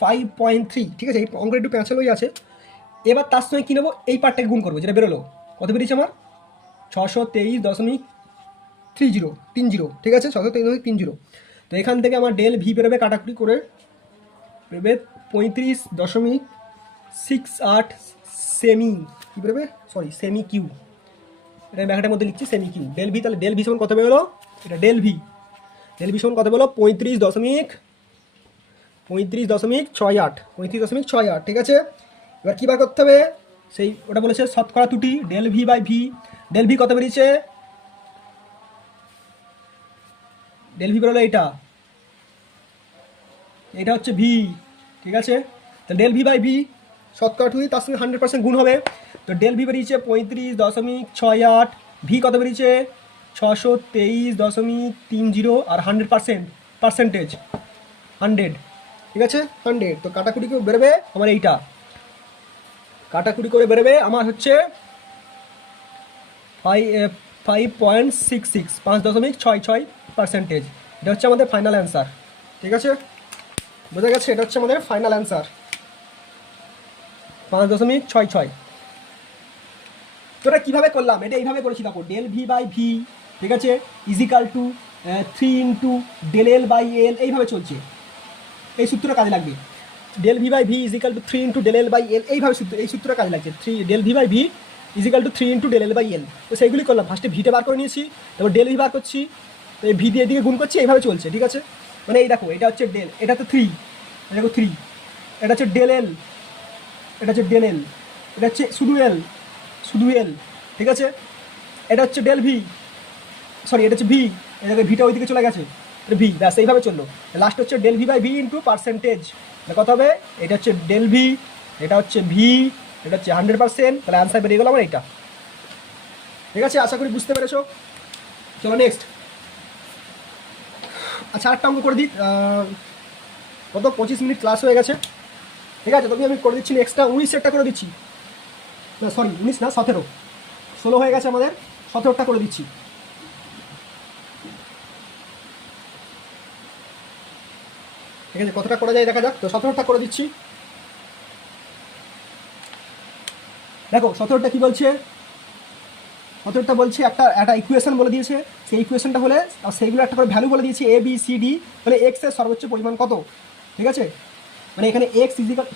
5.3, ঠিক আছে। এই অঙ্কটা একটু প্যাঁচালোই আছে। এবার তার সঙ্গে কী নেবো, এই পার্টটাকে গুণ করবো, যেটা বেরোলো কত বেরিয়েছে আমার 623.30, ঠিক আছে, 623.30। তো এখান থেকে আমার ডেল ভি বেরোবে, কাটাকুটি করে বেরোবে 35.68 সেমি, কী বেরোবে, সরি সেমি কিউ, এটা ব্যাকেটের মধ্যে লিখছি সেমি কিউ। ডেল ভি, তাহলে ডেল ভি সমান কত বেরোলো, এটা ডেল ভি সমান কত বেরোলো 35.68, ঠিক আছে। এবার কী বার করতে হবে, সেই ওটা বলেছে শতকরা ত্রুটি, del V by V. Del V কত বেরিয়েছে, ডেল ভি বেরোলো এটা হচ্ছে ভি, ঠিক আছে। তো ডেল ভি বাই ভি শতকরা ত্রুটি, তার সঙ্গে 100% গুণ হবে। তো ডেল ভি বেরিয়েছে 35.68, ভি কত বেরিয়েছে 623.30, আর 100% পার্সেন্টেজ 100, ঠিক আছে 100। তো কাটাকুটি করে বেরোবে আমার এইটা, কাটাকুটি করে বেরোবে আমার হচ্ছে 5.66, 5.66%। এটা হচ্ছে আমাদের ফাইনাল অ্যান্সার, ঠিক আছে, বোঝা গেছে। এটা হচ্ছে আমাদের ফাইনাল অ্যান্সার 5.66। তো এটা কীভাবে করলাম, এটা এইভাবে করেছি দেখো, ডেল ভি বাই ভি, ঠিক আছে, is equal to 3 into del L by L, এইভাবে চলছে। এই সূত্রটা কাজে লাগবে, del V by V is equal to 3 into del L by L, এইভাবে এই সূত্রটা কাজে লাগছে, del V by V is equal to 3 into del L by L. তো সেইগুলি করলাম, ফার্স্টে ভিটা বার করে নিয়েছি, তারপর ডেল ভি বার করছি, তো এই ভি দিয়ে এদিকে গুণ করছি, এইভাবে চলছে, ঠিক আছে। মানে এই দেখো এটা হচ্ছে ডেল, এটা তো 3, দেখো 3, এটা হচ্ছে ডেল এল, এটা হচ্ছে ডেল এল, এটা হচ্ছে শুধু এল, শুধু এল, ঠিক আছে। এটা হচ্ছে ডেল ভি, সরি এটা হচ্ছে ভি, এটাকে ভিটা ওইদিকে চলে গেছে, এটা ভি, ব্যাস এইভাবে চললো। লাস্ট হচ্ছে del V by V into percentage, কত হবে? এটা হচ্ছে ডেল ভি, এটা হচ্ছে ভি, এটা হচ্ছে 100%, তাহলে অ্যান্সার বেরিয়ে গেল আমার এইটা, ঠিক আছে। আশা করি বুঝতে পেরেছো। চলো নেক্সট। আচ্ছা আরেকটা অঙ্ক করে দিই, কত 25 মিনিট ক্লাস হয়ে গেছে, ঠিক আছে। তবে আমি করে দিচ্ছি এক্সট্রা 19 করে দিচ্ছি, না সরি 19 না 17, 16 হয়ে গেছে আমাদের, 17টা করে দিচ্ছি, ঠিক আছে। কতটা করা যায় দেখা যাক। তো 17টা করে দিচ্ছি। দেখো 17টা কি বলছে, 17টা বলছে একটা একটা ইকুয়েশন বলে দিয়েছে, সেই ইকুয়েশনটা হলে সেইগুলো একটা করে ভ্যালু বলে দিয়েছে এ বি সি ডি, তাহলে এক্স এর সর্বোচ্চ পরিমাণ কত, ঠিক আছে। মানে এখানে এক্স ইজিক্যাল,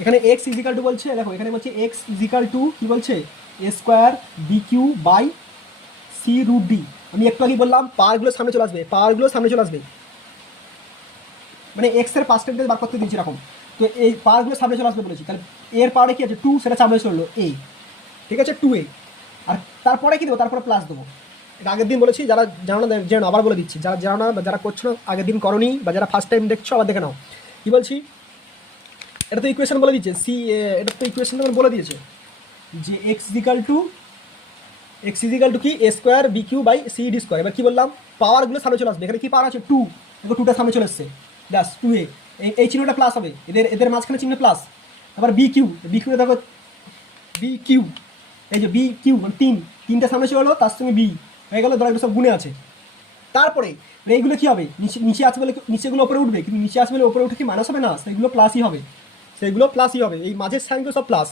এখানে এক্স ইজিক্যাল টু বলছে, দেখো এখানে বলছে এক্স ইজিক্যাল টু কি বলছে, A square B cube by C root D. আমি একটু আগে বললাম পাওয়ারগুলো সামনে চলে আসবে, পাওয়ারগুলো সামনে চলে আসবে, মানে এক্স এর পার্সেন্টেজ বার করতে দিয়েছি এরকম। তো এই পাওয়ারগুলো সামনে চলে আসবে বলেছি, তাহলে এর পাওয়ারে কি আছে 2, সেটা সামনে চললো এ, ঠিক আছে 2a। আর তারপরে কি দেবো, তারপরে প্লাস দেবো। এটা আগের দিন বলেছি, যারা জানো না যেন আবার বলে দিচ্ছি, যারা জানো না বা যারা করছো না আগের দিন করনি, বা যারা ফার্স্ট টাইম দেখছো আবার দেখে নাও। কি বলছি, এটা তো ইকুয়েশন বলে দিচ্ছে সি, এটা তো ইকুয়েশন বলে দিয়েছে যে এক্স ইজিক্যাল টু কি A square B cube by C D square. এবার কি বললাম, পাওয়ারগুলো সামনে চলে আসবে, এখানে কি পাওয়ার আছে 2, দেখো 2টা সামনে চলে এসছে, ব্যাস 2a, এই চিহ্নটা প্লাস হবে, এদের মাঝখানে চিহ্ন প্লাস। আবার বি কিউ দেখো বি কিউ, এই যে বি কিউ মানে 3টা সামনে চলে এলো, তার সঙ্গে বি হয়ে গেলো, ধরো এগুলো সব গুণে আছে। তারপরে এইগুলো কি হবে, নিচে আছে বলে নিচেগুলো উপরে উঠবে, কিন্তু নিচে আসবে বলে উপরে উঠে কি মাইনাস হবে না, সেইগুলো প্লাসই হবে, সেইগুলো প্লাসই হবে, এই মাঝের সাইনগুলো সব প্লাস।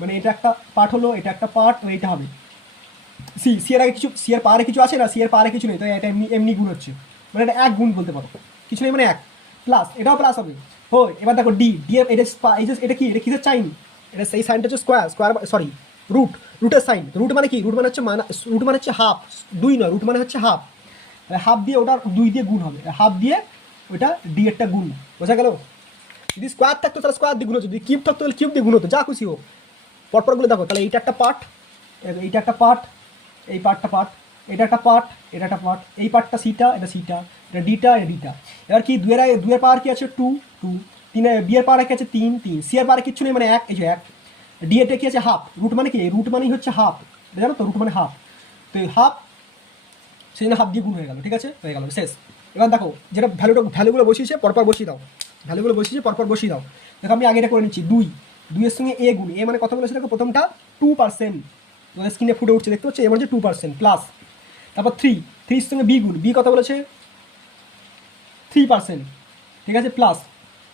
মানে এটা একটা পার্ট হলো, এটা একটা পার্ট, এইটা হবে সি এর আগে কিছু, সি এর পারে কিছু আছে না, সি এর পারে কিছু নেই, তাই এটা এমনি এমনি গুণ হচ্ছে, মানে এটা এক গুণ বলতে পারো, কিছু নেই মানে এক, প্লাস এটাও প্লাস হবে। হয় এবার দেখো ডি ডি এর এটা কি, এটা কিসের সাইন, এটা সেই সাইনটা হচ্ছে স্কোয়ার সরি রুটের সাইন। রুট মানে কি, রুট মানে হচ্ছে রুট মানে হচ্ছে হাফ, 2 নয়, রুট মানে হচ্ছে হাফ, হাফ দিয়ে ওটা 2 দিয়ে গুণ হবে, হাফ দিয়ে ওটা ডি একটা গুণ, বোঝা গেল। যদি স্কোয়ার থাকতো তাহলে স্কোয়ার দিয়ে গুণ হতো, যদি কিউব থাকতো তাহলে কিউব দিয়ে গুণ হতো, যা খুশি হোক। পরপরগুলো দেখো, তাহলে এইটা একটা পার্ট, এইটা একটা পার্ট, এই পার্টটা পার্ট, এটা একটা পার্ট, এটা একটা পার্ট, এই পার্টটা সিটা, এটা সিটা, এটা ডিটা, এটা ডিটা। এবার কি দুয়ের পাওয়ার কি আছে 2, 3 বি এর পাওয়ার কি আছে 3, সি এর পাওয়ার কিচ্ছু নেই মানে এক, এই যে এক। ডি এর কি আছে হাফ, রুট মানে কি, রুট মানেই হচ্ছে হাফ, জানো তো, রুট মানে হাফ, তো এই হাফ সেই জন্য হাফ দিয়ে গুণ হয়ে গেল, ঠিক আছে, হয়ে গেল শেষ। এবার দেখো যেটা ভ্যালুগুলো বসিয়েছে পরপর বসিয়ে দাও, ভ্যালুগুলো বসিয়েছে পরপর বসিয়ে দাও। দেখো আমি আগে এটা করে নিচ্ছি, 2 এর সঙ্গে এ গুণ, এ মানে কত বলেছে দেখো, প্রথমটা 2%, তোমাদের স্ক্রিনে ফুটে উঠছে দেখতে পাচ্ছ, এ মানে 2% প্লাস। তারপর 3 সঙ্গে বি গুণ, বি কত বলেছে 3%, ঠিক আছে, প্লাস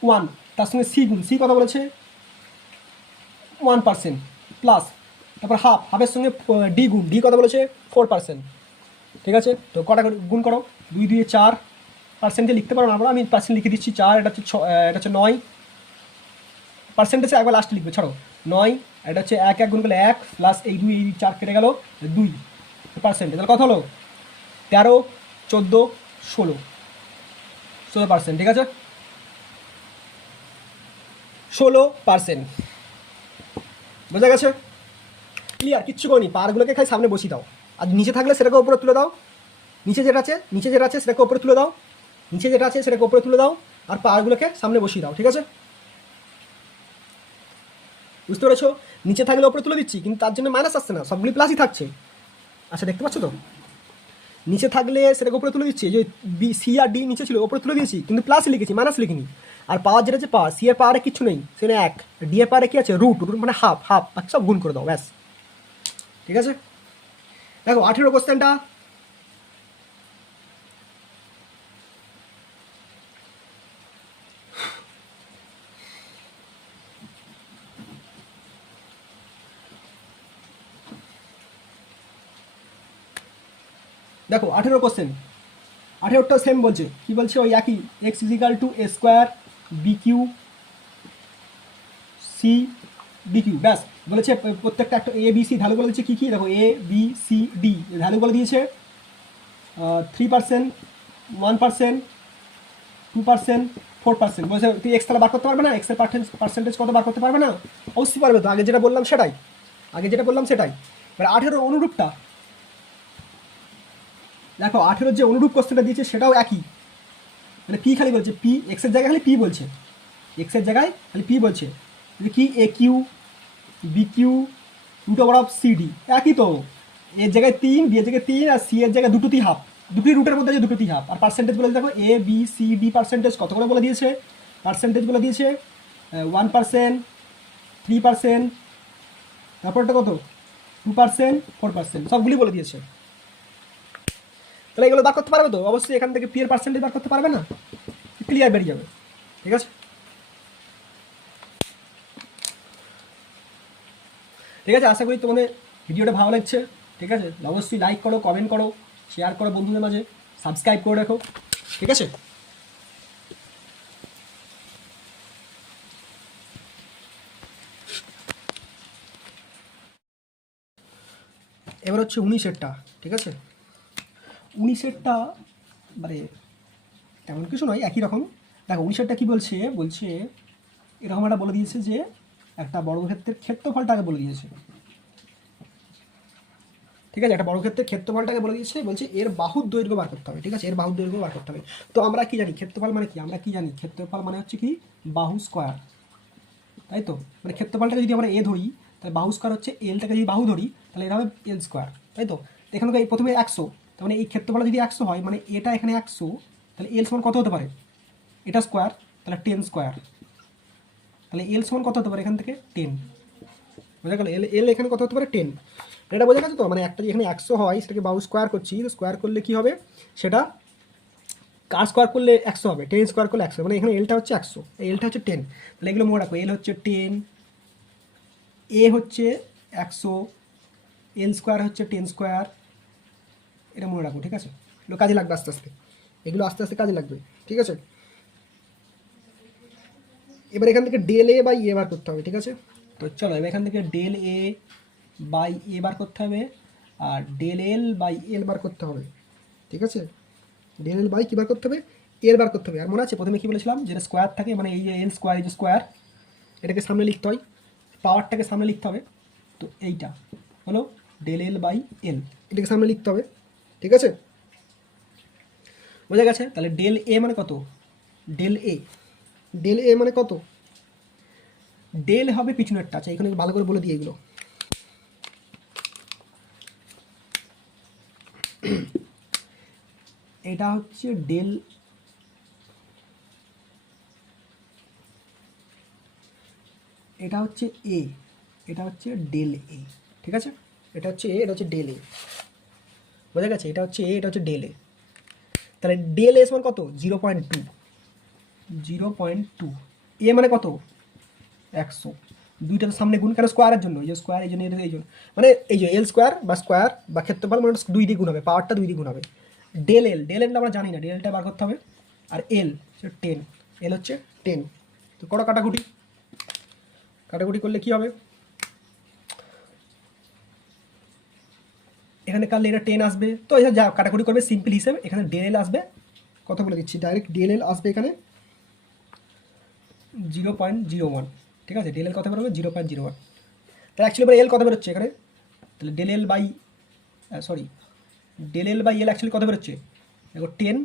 1, তার সঙ্গে সি গুণ, সি কত বলেছে 1%, প্লাস। তারপর হাফের সঙ্গে ডি গুণ, ডি কত বলেছে 4%, ঠিক আছে। তো কটা গুণ করো, 2 2 4%, লিখতে পারো না, আমরা আমি পার্সেন্ট লিখে দিচ্ছি 4, এটা হচ্ছে এটা হচ্ছে 9, পার্সেন্টেজে একবার লাস্টে লিখবে, ছাড়ো 9, এটা হচ্ছে 1 গুণ করলে 1, প্লাস এই 2 এই 4 কেটে গেল 2%, তাহলে কত হলো 13, 14, 16%, ঠিক আছে 16%, বোঝা গেছে, ক্লিয়ার, কিচ্ছু করিনি, পারগুলোকে খাই সামনে বসিয়ে দাও, আর নিচে থাকলে সেটাকে উপরে তুলে দাও, নিচে যেটা আছে সেটাকে উপরে তুলে দাও, নিচে যেটা আছে সেটাকে উপরে তুলে দাও, আর পারগুলোকে সামনে বসিয়ে দাও, ঠিক আছে, বুঝতে পেরেছো। নিচে থাকলে উপরে তুলে দিচ্ছি, কিন্তু তার জন্য মাইনাস আসছে না, সবগুলি প্লাসই থাকছে। আচ্ছা দেখতে পাচ্ছ তো, নিচে থাকলে সেটাকে উপরে তুলে দিচ্ছি, যে বি সি আর ডি নিচে ছিল উপরে তুলে দিয়েছি, কিন্তু প্লাসই লিখেছি, মাইনাস লিখিনি। আর পাওয়ার যেটা আছে পাওয়ার, সি এর পাওয়ারে কিছু নেই, সেখানে 1, ডি এর পাওয়ারে কি আছে রুট মানে হাফ, আচ্ছা গুণ করে দাও, ব্যাস, ঠিক আছে। দেখো 18 কোশ্চেনটা, দেখো 18 কোশ্চেন, 18টা সেম বলছে, কি বলছে ওই একই, X is equal to A square B cube C D cube, ব্যাস বলেছে প্রত্যেকটা একটা এ বি সি ভ্যালু বলে দিচ্ছে কী কী, দেখো এ বি সি ডি ভ্যালু বলে দিয়েছে 3%, 1%, 2%, 4%। বলছে তুই এক্স তাহলে বার করতে পারবে না, এক্সের পার্সেন্টেজ কত বার করতে পারবে না? অবশ্যই পারবে তো, আগে যেটা বললাম সেটাই, এবার 18 অনুরূপটা দেখো, 18 যে অনুরূপ কোশ্চেনটা দিয়েছে সেটাও একই, মানে পি খালি বলছে, পি এক্সের জায়গায় খালি পি বলছে, এক্সের জায়গায় খালি পি বলছে, কি A cube B cube root over of C D একই তো, এর জায়গায় 3, বি এর জায়গায় 3, আর সি এর জায়গায় দুটোতেই হাফ, দুটি রুটের মধ্যে আছে দুটোতেই হাফ। আর পার্সেন্টেজ বলে দেখো এ বি সি ডি পার্সেন্টেজ কত করে বলে দিয়েছে, পার্সেন্টেজ বলে দিয়েছে 1%, 3%, তারপরটা কত 2%, 4%, সবগুলি বলে দিয়েছে। তাহলে এগুলো বার করতে পারবে তো? অবশ্যই এখান থেকে পি এর পার্সেন্টেজ বার করতে পারবে না, ক্লিয়ার বেরিয়ে যাবে। ঠিক আছে, ঠিক আছে, আশা করি তোমাদের ভিডিওটা ভালো লাগছে। ঠিক আছে, অবশ্যই লাইক করো, কমেন্ট করো, শেয়ার করো বন্ধুদের মাঝে, সাবস্ক্রাইব করে রাখো। ঠিক আছে, এবার হচ্ছে 19-এরটা। ঠিক আছে, 19-এরটা মানে তেমন কিছু নয়, একই রকম। দেখো 19-এরটা কী বলছে, বলছে এরকম একটা বলে দিয়েছে যে একটা বর্গক্ষেত্রের ক্ষেত্রফলটাকে বলে দিয়েছে। ঠিক আছে, একটা বর্গক্ষেত্রের ক্ষেত্রফলটাকে বলে দিয়েছে, বলছে এর বাহুর দৈর্ঘ্য বার করতে হবে। ঠিক আছে, এর বাহুর দৈর্ঘ্য বার করতে হবে। তো আমরা কি জানি ক্ষেত্রফল মানে কি, আমরা কি জানি ক্ষেত্রফল মানে হচ্ছে কি বাহু স্কোয়ার, তাই তো? মানে ক্ষেত্রফলটাকে যদি আমরা এ ধরি তাহলে বাহু স্কোয়ার হচ্ছে, এলটাকে যদি বাহু ধরি তাহলে এটা হবে এল স্কোয়ার, তাই তো? এখানে প্রথমে 100, তার মানে এই ক্ষেত্রফল যদি 100 হয়, মানে এটা এখানে 100, তাহলে এল সমান কত হতে পারে, এটা স্কোয়ার, তাহলে 10 স্কোয়ার, তাহলে এল সমান কত হতে পারে এখান থেকে 10, বোঝা গেল? এল এল এখানে কত হতে পারে 10, এটা বোঝা গেছে তো? মানে একটা এখানে 100 হয়, সেটাকে বাহু স্কোয়ার করছি, স্কোয়ার করলে কি হবে, সেটা কার স্কোয়ার করলে 100 হবে, 10 স্কোয়ার করলে 100, মানে এখানে এলটা হচ্ছে 100, এলটা হচ্ছে 10, তাহলে এগুলো মনে রাখো, এল হচ্ছে 10, এ হচ্ছে 100, এল স্কোয়ার হচ্ছে 10 স্কোয়ার, এটা মনে রাখো। ঠিক আছে, এগুলো কাজে লাগবে আস্তে আস্তে, এগুলো আস্তে আস্তে কাজে লাগবে। ঠিক আছে, এবার এখান থেকে ডেল এ বাই এ বার করতে হবে। ঠিক আছে, তো চলো এবার এখান থেকে ডেল এ বাই এ বার করতে হবে, আর ডেল এল বাই এল বার করতে হবে। ঠিক আছে, ডেল এল বাই কী বার করতে হবে, এল বার করতে হবে। আর মনে আছে প্রথমে কী বলেছিলাম, যেটা স্কোয়ার থাকে, মানে এই যে এল স্কোয়ার, এই যে স্কোয়ার, এটাকে সামনে লিখতে হয়, পাওয়ারটাকে সামনে লিখতে হবে। তো এইটা হলো ডেল এল বাই এল, এটাকে সামনে লিখতে হবে। ঠিক আছে, বোঝা গেছে? তাহলে ডেল এ মানে কত, ডেল এ, ডেল এ মানে কত, ডেল হবে পিছনেরটা। আচ্ছা এখানে ভালো করে বলে দিই এগুলো, এটা হচ্ছে ডেল, এটা হচ্ছে এ, এটা হচ্ছে ডেল এ। ঠিক আছে, এটা হচ্ছে এ, এটা হচ্ছে ডেল এ, বোঝা গেছে? এটা হচ্ছে এ, এটা হচ্ছে ডেল এ। তাহলে ডেল এ সমান কত, 0.2, 0.2, এ মানে কত 100, দুইটা তো সামনে গুণ, কেন স্কোয়ারের জন্য, এই যে স্কোয়ার, এই জন্য এই জন্য, মানে এই যে এল স্কোয়ার বা স্কোয়ার বা ক্ষেত্রফল মানে 2 দিয়ে গুণ হবে, পাওয়ারটা 2 দিয়ে গুণ হবে। ডেল এল, ডেল এলটা আমরা জানি না, ডেল এলটা বার করতে হবে। আর এল 10, এল হচ্ছে 10, তো করো কাটাকুটি, কাটাকুটি করলে কি হবে, এখানে কাটলে এটা 10 আসবে, তো এটা যা কাটাকুটি করবে সিম্পল হিসেবে, এখানে ডেল এল আসবে, কত বলে দিচ্ছি ডাইরেক্ট, ডেল এল আসবে এখানে 0.01। ঠিক আছে, ডেল এল কত বেরোবে 0.01, তাহলে অ্যাকচুয়ালি এবার এল কত বেরোচ্ছে এখানে, তাহলে del L by, sorry, del L by L actually কত বেরোচ্ছে দেখো 10,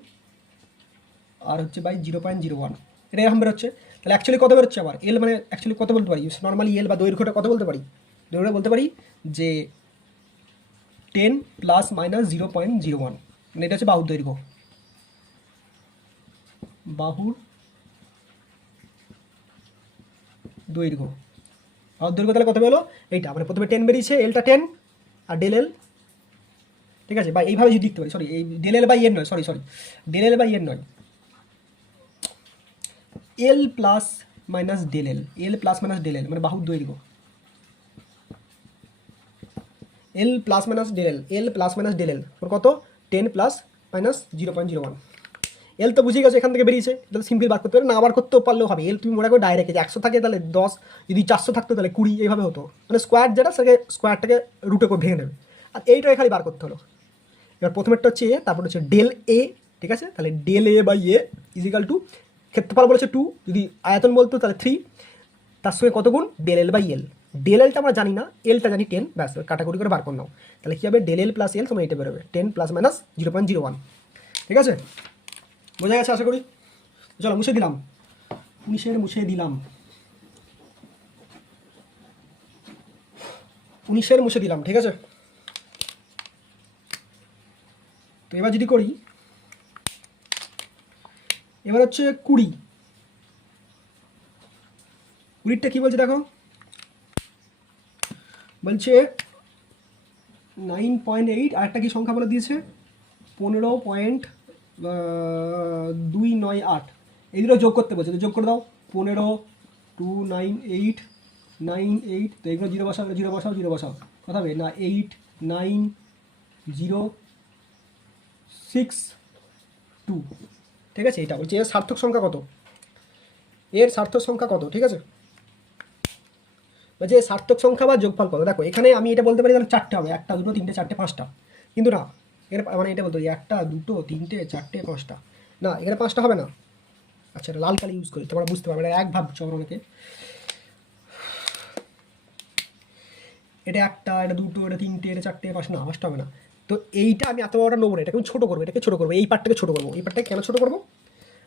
আর হচ্ছে বাই 0.01, এটা এরকম বেরোচ্ছে। তাহলে অ্যাকচুয়ালি কত বেরোচ্ছে আবার এল, মানে অ্যাকচুয়ালি কত বলতে পারি, নর্মালি এল বা দৈর্ঘ্যটা কত বলতে পারি, দৈর্ঘ্য বলতে পারি যে 10 প্লাস মাইনাস 0.01, মানে এটা হচ্ছে বাহুর দৈর্ঘ্য, বাহুর দৈর্ঘ্য, বাহুর দৈর্ঘ্য তাহলে কত বেরোলো এইটা, মানে প্রথমে 10 বেরিয়েছে, এলটা 10 আর ডেল এল। ঠিক আছে, বা এইভাবে যদি লিখতে পারি, সরি এই ডেল এল বাই এন নয়, sorry sorry del L by N নয়, L plus minus del L, L plus minus del L মানে বাহুর দৈর্ঘ্য, L plus minus del L, L plus minus del L কত 10 plus minus 0.01, এল তো বুঝে গেছে এখান থেকে বেরিয়েছে, তাহলে সিম্পল বার করতে পারে, না বার করতেও পারলেও হবে। এল তুমি মনে করো ডাইরেক্ট 100 থাকে তাহলে 10, যদি 400 থাকতো তাহলে 20, এইভাবে হতো। মানে স্কোয়ার যেটা সেটাকে স্কোয়ারটাকে রুটে করে ভেঙে নেবে। আর এইটাই খালি বার করতে হলো। এবার প্রথমেরটা হচ্ছে এ, তারপর হচ্ছে ডেল এ, ঠিক আছে। তাহলে del A by A is equal to, ক্ষেত্রফল বলেছে 2, যদি আয়তন বলতো তাহলে 3, তার সঙ্গে কত গুণ del L by L. Del এলটা আমরা জানি না, এলটা জানি 10, ব্যাস কাটাকুটি করে বার করে নাও। তাহলে কী হবে, ডেল এল প্লাস এল তোমার এটা বেরোবে 10 প্লাস মাইনাস 0.01, ঠিক আছে। বোঝা গেছে আশা করি। চলো মুছে দিলাম, 19 মুছে দিলাম, 19 মুছে দিলাম, ঠিক আছে। তো এবার যদি করি, এবার হচ্ছে 20টা কী বলছে দেখো, বলছে 9.8, আরেকটা কি সংখ্যা বলে দিয়েছে 15.298, এই দুটো যোগ করতে বলছে, তো যোগ করে দাও। 15, 2, 9, 8, 9, 8, তো এগুলো 0 বসাও, 0 বসাও, 0 বসাও, কথা হবে না, 8, 9, 0, 6, 2, ঠিক আছে। এটা বলছে এর সার্থক সংখ্যা কত, এর সার্থক সংখ্যা কত, ঠিক আছে। বলছে সার্থক সংখ্যা বা যোগফল কত। দেখো এখানে আমি এটা বলতে পারি তাহলে 4টে হবে, 1, 2, 3, 4, 5টা, কিন্তু না, এর মানে এটা বলতে 1, 2, 3, 4, 5টা, না এখানে 5টা হবে না। আচ্ছা এটা লাল কালি ইউজ করি, তোমরা বুঝতে পারবে, এটা এক ভাবছো আমরা অনেকে, এটা 1টা, এটা 2টো, এটা 3টে, এটা 4টে, 5, না 5টা হবে না। তো এইটা আমি এত বড়টা নেবো না, এটাকে আমি ছোটো করবো, এটাকে ছোটো করবো, এই পার্টটাকে ছোটো করবো। এই পার্টটাকে কেন ছোটো করবো,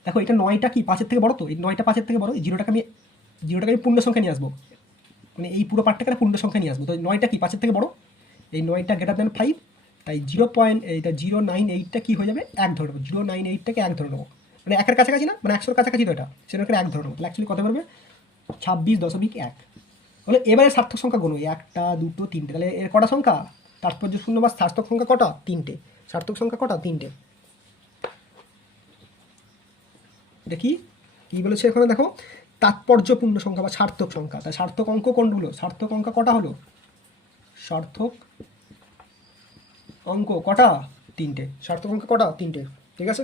দেখো এটা 9টা কি 5-এর থেকে বড়, তো এই 9টা 5-এর থেকে বড়, এই জিরোটাকে আমি পূর্ণ সংখ্যা নিয়ে আসবো, মানে এই পুরো পার্টটাকে একটা পূর্ণ সংখ্যা নিয়ে আসবো। তো 9টা কি 5-এর থেকে বড়, এই 9টা গ্রেটার দ্যান 5, তাই 0.098টা কী হয়ে যাবে, 1 ধরে নেবো, 0.98টাকে 1 ধরে নেবো, মানে 1-এর কাছাকাছি না, মানে 100-এর কাছাকাছি তো এটা, সেটাকে 1 ধরে নেবো, তাহলে অ্যাকচুয়ালি কত পারবে 26.1। তাহলে এবারে সার্থক সংখ্যা গুণ, 1টা 2টো 3টে, তাহলে এর কটা সংখ্যা, তাৎপর্য শূন্য বা সার্থক সংখ্যা কটা, 3টে, সার্থক সংখ্যা কটা, 3টে। দেখি কী বলেছে এখানে, দেখো তাৎপর্যপূর্ণ সংখ্যা বা সার্থক সংখ্যা, তাই সার্থক অঙ্ক কোনগুলো, সার্থক অঙ্ক কটা হলো, সার্থক অঙ্ক কটা, 3টে, সার্থক অঙ্ক কটা, 3টে, ঠিক আছে।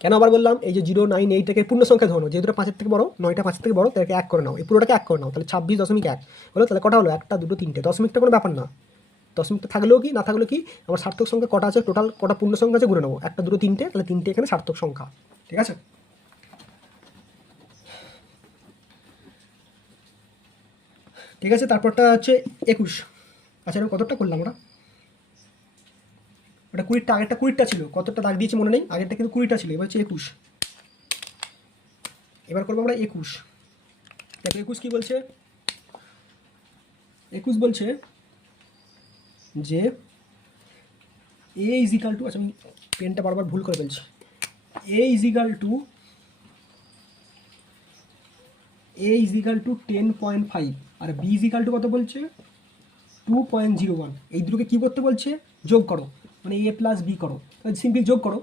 কেন আবার বললাম, এই যে 0.98টাকে পূর্ণ সংখ্যা ধরো, যেহেতু 5-এর থেকে বড়, 9টা 5-এর থেকে বড়, তাকে 1 করে নাও, এই পুরোটাকে 1 করে নাও, তাহলে 26.1 হলো। তাহলে কটা হলো, 1টা 2টো 3টে, দশমিকটা কোনো ব্যাপার না, দশমিকটা থাকলেও কি না থাকলেও কি, আমার সার্থক সংখ্যা কটা আছে, টোটাল কটা পূর্ণ সংখ্যা আছে গুণে নেবো, 1টা 2টো 3টে, তাহলে 3টে এখানে সার্থক সংখ্যা, ঠিক আছে। ঠিক আছে, তারপরটা হচ্ছে 21। আচ্ছা এরকম কতটা করলাম আমরা, ওটা 20টা, আগেরটা 20টা ছিল, কতটা দাগ দিয়েছি মনে নেই, আগেরটা কিন্তু 20টা ছিল, এবার হচ্ছে 21। এবার করবো আমরা 21। দেখো 21 কী বলছে, 21 বলছে যে এ ইজিক্যাল টু, আচ্ছা আমি পেনটা বারবার ভুল করে ফেলছি, এ ইজিক্যাল টু 10.5, আর বি ইজিক্যাল টু কত বলছে 2.01, এই দুটোকে কী করতে বলছে, যোগ করো, মানে এ প্লাস বি করো, সিম্পল যোগ করো,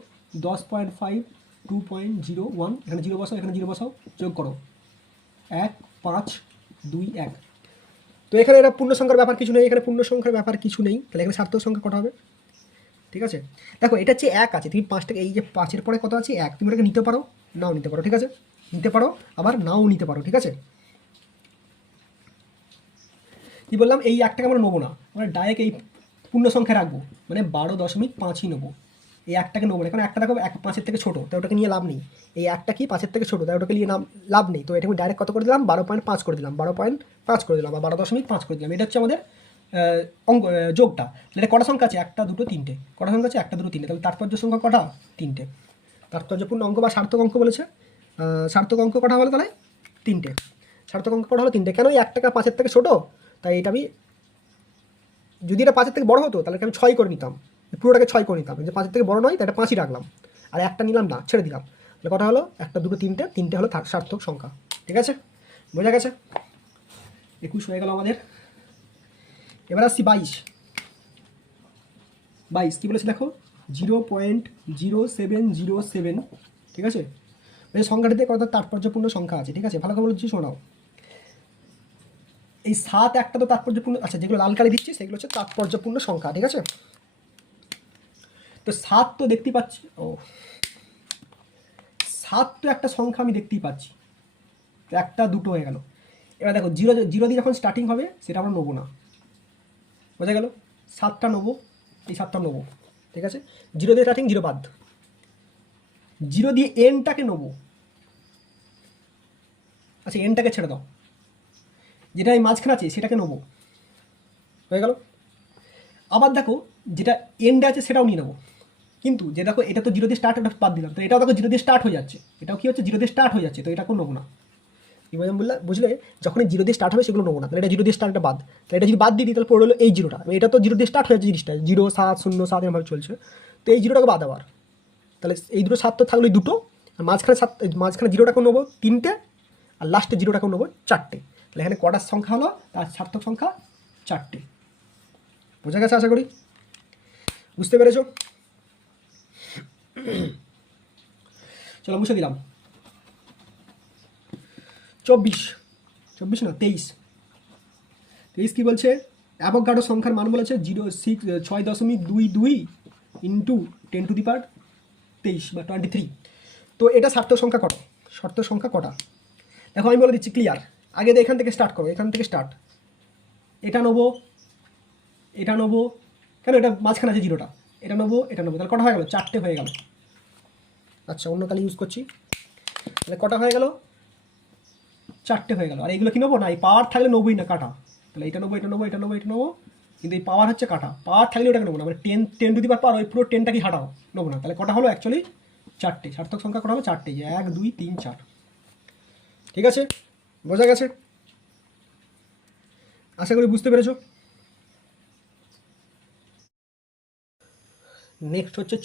10.5, 2.01, এখানে 0 বসাও, এখানে 0 বসাও, যোগ করো, 1, 5, 2, 1। তো এখানে এটা পূর্ণ সংখ্যার ব্যাপার কিছু নেই, এখানে পূর্ণ সংখ্যার ব্যাপার কিছু নেই, তাহলে এখানে সার্থক সংখ্যা কটা হবে, ঠিক আছে। দেখো এটা হচ্ছে 1 আছে, তুমি 5টাকে, এই যে 5-এর পরে কত আছে 1, তুমি এটাকে নিতে পারো নাও নিতে পারো, ঠিক আছে, নিতে পারো আবার নাও নিতে পারো, ঠিক আছে। কি বললাম, এই 1টাকে আমরা নেবো না, আমরা ডাইরেক্ট এই পূর্ণ সংখ্যা রাখবো, মানে 12.5ই নেবো, এই 1টাকে নেবো না, এখন 1টা দেখো 5-এর থেকে ছোটো, তাই ওটাকে নিয়ে লাভ নেই, এই 1টা কি 5-এর থেকে ছোটো, তাই ওটাকে নিয়ে লাভ নেই, তো এটাকে ডাইরেক্ট কত করে দিলাম, 12.5 করে দিলাম, 12.5 করে দিলাম, বা 12.5 করে দিলাম, এটা হচ্ছে আমাদের অঙ্ক যোগটা। তাহলে কটা সংখ্যা আছে, 1টা 2টো 3টে, কটা সংখ্যা আছে 1টা 2টো 3টে, তাহলে তাৎপর্য সংখ্যা কটা, 3টে, তাৎপর্যপূর্ণ অঙ্ক বা সার্থক অঙ্ক বলেছে, সার্থক অঙ্ক কটা হলো তাহলে 3টে, সার্থক অঙ্ক কটা হলো 3টে। কেন এই 1টাকা 5-এর থেকে ছোটো, তাই এটা আমি, যদি এটা 5-এর থেকে বড় হতো তাহলে আমি 6 করে নিতাম, পুরোটাকে 6 করে নিতাম, যে 5-এর থেকে বড় নয় তাই এটা 5ই রাখলাম, আর 1টা নিলাম না, ছেড়ে দিলাম, তাহলে কটা হলো, 1টা 2টো 3টে, 3টে হলো সার্থক সংখ্যা, ঠিক আছে, বোঝা গেছে। 21 হয়ে গেল আমাদের। এবার আসছি 22 কী বলেছে দেখো, 0.0707, ঠিক আছে, এই সংখ্যাটিতে কত তাৎপর্যপূর্ণ সংখ্যা আছে, ঠিক আছে, ভালো করে বলছি শোনাও। এই 7 একটা তো তাৎপর্যপূর্ণ, আচ্ছা যেগুলো লাল কালি দিচ্ছি সেগুলো হচ্ছে তাৎপর্যপূর্ণ সংখ্যা, ঠিক আছে। তো 7 তো দেখতে পাচ্ছি, ও 7 তো একটা সংখ্যা আমি দেখতেই পাচ্ছি, তো একটা দুটো হয়ে গেল। এবার দেখো জিরো জিরো দিয়ে যখন স্টার্টিং হবে সেটা আমরা নেবো না, বোঝা গেল? 7টা নেবো, এই 7টা নেবো, ঠিক আছে? জিরো দিয়ে স্টার্টিং, জিরো বাদ। জিরো দিয়ে এনটাকে নেবো, আচ্ছা এনটাকে ছেড়ে দাও, যেটা এই মাঝখানে আছে সেটাকে নেবো, হয়ে গেল। আবার দেখো যেটা এন্ডে আছে সেটাও নিয়ে নেবো, কিন্তু যে দেখো এটা তো জিরো দিয়ে স্টার্ট, ওটা বাদ দিলাম, তো এটাও দেখো জিরো দিয়ে স্টার্ট হয়ে যাচ্ছে, এটাও কি হচ্ছে জিরো দিয়ে স্টার্ট হয়ে যাচ্ছে, তো এটাকেও নেবো না। এবার আমি বললাম, বুঝলে, যখন জিরো দিয়ে স্টার্ট হবে সেগুলো নেবো না, তাহলে এটা জিরো দিয়ে স্টার্টটা বাদ, তাহলে এটা যদি বাদ দিয়ে দিই তাহলে পড়ে হলো এই জিরোটা, এটা তো জিরো দিয়ে স্টার্ট হয়ে যাচ্ছে জিনিসটা, 0 7 0 7 এরভাবে চলছে, তো এই জিরোটাকে বাদ আবার, তাহলে এই দুটো 7 তো থাকলো এই দুটো, আর মাঝখানে জিরোটাকেও নেবো 3টে, আর লাস্টে জিরোটাকেও নেবো 4টে, তাহলে এখানে কটার সংখ্যা হলো, তার সার্থক সংখ্যা 4টে। বোঝা গেছে আশা করি, বুঝতে পেরেছো? চলো মুছে দিলাম। 24 না 23 কি বলছে? অ্যাভোগাড্রো সংখ্যার মান বলেছে 6.22 ইন্টু 10⁻23 বা 23। তো এটা সার্থক সংখ্যা কটা? সার্থক সংখ্যা কটা দেখো আমি বলে দিচ্ছি ক্লিয়ার। আগে এখান থেকে স্টার্ট করো, এখান থেকে স্টার্ট, এটা নেবো, এটা নেবো, কেন এটা মাঝখানে আছে জিরোটা, এটা নেবো, এটা নেবো, তাহলে কটা হয়ে গেল? 4টে হয়ে গেল। আচ্ছা অন্য কালি ইউজ করছি, তাহলে কটা হয়ে গেল? 4টে হয়ে গেল। আর এইগুলো কি নেবো না, এই পাওয়ার থাকলে নেবোই না, কাটা, তাহলে এটা নেবো, এটা নেবো, এটা নেবো, এটা নেবো, কিন্তু এই পাওয়ার হচ্ছে কাটা, পাওয়ার থাকলে ওটাকে নেবো না, মানে 10 ওই পুরো 10টা কি হাঁটাও, নেবো না, তাহলে কটা হলো? অ্যাকচুয়ালি 4টে। সার্থক সংখ্যা কটা হলো? 4টে, 1 2 3 4। ঠিক আছে, বোঝা গেছে? আশা করি বুঝতে পেরেছো। নেক্সট হচ্ছে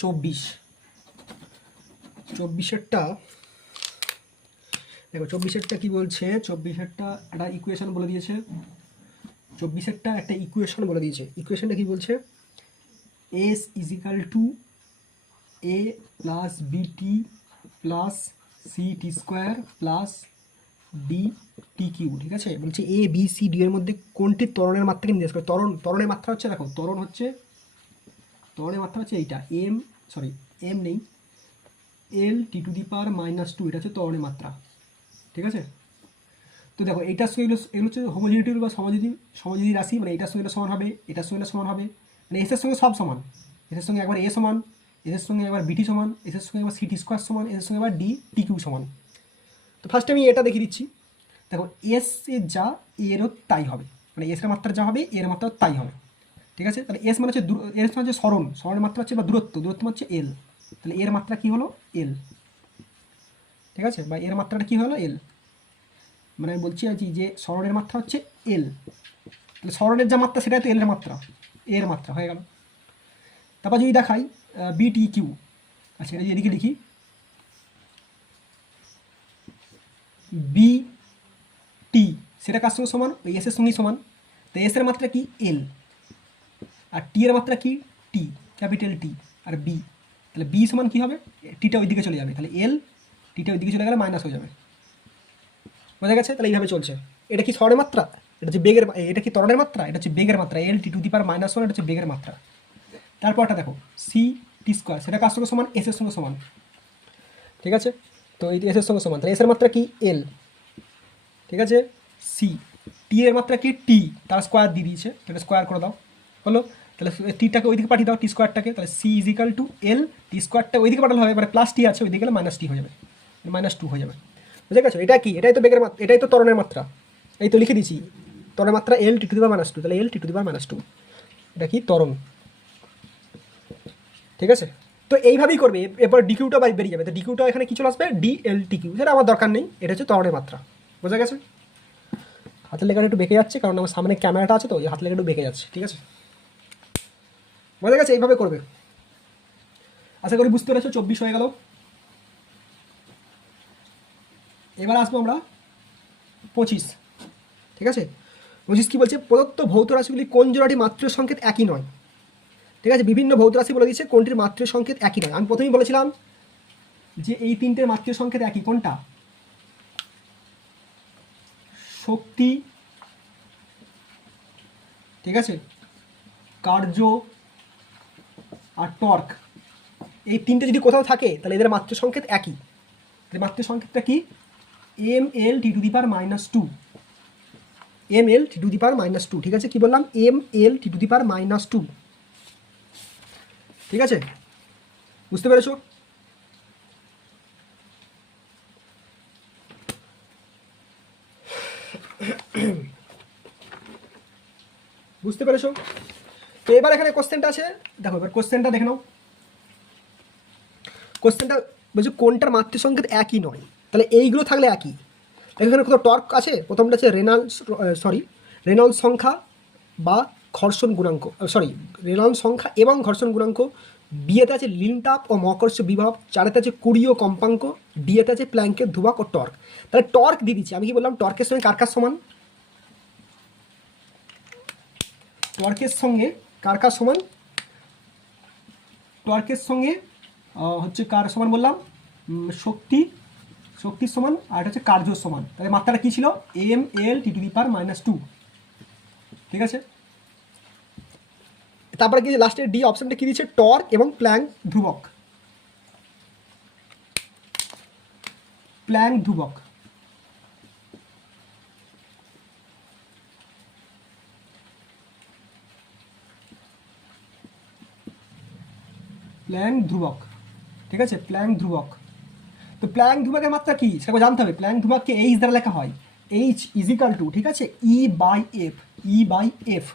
24এরটা দেখো, 24এরটা কি বলছে? 24এরটা একটা ইকুয়েশন বলে দিয়েছে, 24এরটা একটা ইকুয়েশন বলে দিয়েছে। ইকুয়েশনটা কি বলছে? S is equal to A plus B T plus C T square plus D T cube. ঠিক আছে, বলছে এ বি সি ডি এর মধ্যে কোনটি ত্বরণের মাত্রাকে নির্দেশ করে? ত্বরণের মাত্রা হচ্ছে, দেখো ত্বরণের মাত্রা হচ্ছে এইটা, এম নেই, এল টি টু দি পাওয়ার -2, এটা হচ্ছে ত্বরণের মাত্রা। ঠিক আছে, তো দেখো এইটার সঙ্গে এগুলো হচ্ছে হোমোজিনিটি বা সমযোজী রাশি, মানে এটার সঙ্গে এটা সমান হবে, এটার সঙ্গে এটা সমান হবে, মানে এসের সঙ্গে সব সমান, এসের সঙ্গে একবার এ সমান, এসের সঙ্গে একবার বিটি সমান, এসের সঙ্গে একবার সিটি স্কোয়ার সমান, এসের সঙ্গে একবার ডি টি কিউ সমান। তো ফার্স্টে আমি এটা দেখিয়ে দিচ্ছি। দেখো এস এর যা এরও তাই হবে, মানে এসের মাত্রা যা হবে এর মাত্রা তাই হবে। ঠিক আছে, তাহলে এস মানে হচ্ছে সরণের মাত্রা হচ্ছে, বা দূরত্ব হচ্ছে এল, তাহলে এর মাত্রা কি হলো? এল। ঠিক আছে, বা এর মাত্রাটা কি হলো? এল। মানে আমি বলছি আছি যে সরণের মাত্রা হচ্ছে এল, তাহলে সরণের যা মাত্রা সেটাই তো এলের মাত্রা, এর মাত্রা হয়ে গেল। তারপর যদি দেখাই বিটি কিউ, আচ্ছা এটা এদিকে লিখি, বি টি সেটা কার সঙ্গে সমান? ওই এস এর সঙ্গেই সমান, তো এস এর মাত্রা কি? এল, আর টি এর মাত্রা কি? টি, ক্যাপিটাল টি, আর বি, তাহলে বি সমান কী হবে? টিটা ওই দিকে চলে যাবে, তাহলে এল, টিটা ওই দিকে চলে গেলে মাইনাস হয়ে যাবে। বোঝা গেছে? তাহলে এইভাবে চলছে। এটা কি সরণের মাত্রা? এটা হচ্ছে বেগের, এটা কি ত্বরণের মাত্রা? এটা হচ্ছে বেগের মাত্রা, এল টি টু দি পাওয়ার -1, এটা হচ্ছে বেগের মাত্রা। তারপরটা দেখো সি টি স্কোয়ার, সেটা কার সঙ্গে সমান? এস এর সঙ্গে সমান। ঠিক আছে, তো এই এস এর সঙ্গে সমান, তাহলে এস এর মাত্রা কি? এল। ঠিক আছে, সি, টি এর মাত্রা কি? টি, তার স্কোয়ার দিয়ে দিয়েছে, তাহলে স্কোয়ার করে দাও, হলো। তাহলে টিটাকে ওইদিকে পাঠিয়ে দাও, টি স্কোয়ারটাকে, তাহলে সি ইজিক্যাল টু এল, টি স্কোয়ারটা ওইদিকে পাঠালে হবে, মানে প্লাস টি আছে ওইদিকে গেলে -টি হয়ে যাবে, -2 হয়ে যাবে। বুঝে গেছো? এটা কি? এটাই তো বেগের মাত্রা, এটাই তো ত্বরণের মাত্রা, এই তো লিখে দিয়েছি ত্বরণের মাত্রা এল টি টু দি পাওয়ার -2, তাহলে এল টি টু দি পাওয়ার -2, এটা কি? ত্বরণ। ঠিক আছে, তো এইভাবেই করবে। এরপর ডিকিউটা বেরিয়ে যাবে, তো ডিকিউটা এখানে কি চলে আসবে? ডি এল টি কিউ, সেটা আমার দরকার নেই, এটা হচ্ছে ত্বরণের মাত্রা। বোঝা গেছে? হাতের লেখাটা একটু বেঁকে যাচ্ছে কারণ আমার সামনে ক্যামেরাটা আছে, তো এই হাতের লেখা একটু বেঁকে যাচ্ছে। ঠিক আছে, বোঝা গেছে? এইভাবে করবে। আশা করি বুঝতে পেরেছো। 24 হয়ে গেল। এবার আসবো আমরা 25। ঠিক আছে, 25 কি বলছে? প্রদত্ত ভৌত রাশিগুলি কোন জোড়াটি মাত্র সংকেত একই নয়? ঠিক আছে, বিভিন্ন ভৌত রাশি বলে দিচ্ছে কোনটির মাত্র সংকেত একই নয়। আমি প্রথমেই বলেছিলাম যে এই তিনটের মাত্র সংকেত একই। কোনটা? শক্তি, ঠিক আছে, কার্য আর টর্ক, এই তিনটে যদি কোথাও থাকে তাহলে এদের মাত্র সংকেত একই। মাত্রার সংকেতটা কি M L T to the power minus two, M L T to the power minus two, ঠিক আছে। কি বললাম? M L T to the power minus two, ঠিক আছে, বুঝতে পেরেছো? বুঝতে পেরেছো? তো এবার এখানে কোশ্চেনটা আছে, দেখো এবার কোশ্চেনটা দেখে নাও। কোশ্চেনটা বলছে কোনটার মাত্রার সংকেত একই নয়, তাহলে এইগুলো থাকলে একই। এখানে কোথাও টর্ক আছে, প্রথমটা আছে রেনল্ডস সংখ্যা বা ঘর্ষণ গুণাঙ্ক, রেনল্ডস সংখ্যা এবং ঘর্ষণ গুণাঙ্ক, বিয়েতে আছে লিনতাপ ও মহাকর্ষ বিভব, চারেতে আছে কুড়ীয় কম্পাঙ্ক, ডিএতে আছে প্ল্যাঙ্কের ধ্রুবক ও টর্ক। তাহলে টর্ক দিয়ে দিচ্ছি, আমি কি বললাম টর্কের সঙ্গে কার কার সমান, টর্কের সঙ্গে কার কার সমান, টর্কের সঙ্গে হচ্ছে কার সমান বললাম, শক্তির সমান, আর এটা হচ্ছে কার্যর সমান। তাহলে মাত্রাটা কী ছিল? M L T to the power minus two, ঠিক আছে। তারপরে কি লাস্টের ডি অপশনটা কি দিচ্ছে? টর্ক এবং প্ল্যাঙ্ক ধ্রুবক, প্ল্যাঙ্ক ধ্রুবক, প্ল্যাঙ্ক ধ্রুবক, ঠিক আছে, প্ল্যাঙ্ক ধ্রুবক। তো প্ল্যাঙ্ক ধ্রুবকের মাত্রা কি সেটা জানতে হবে। প্ল্যাঙ্ক ধ্রুবককে এইচ দ্বারা লেখা হয়, এইচ ইজিক্যাল টু, ঠিক আছে, E by F, E by F.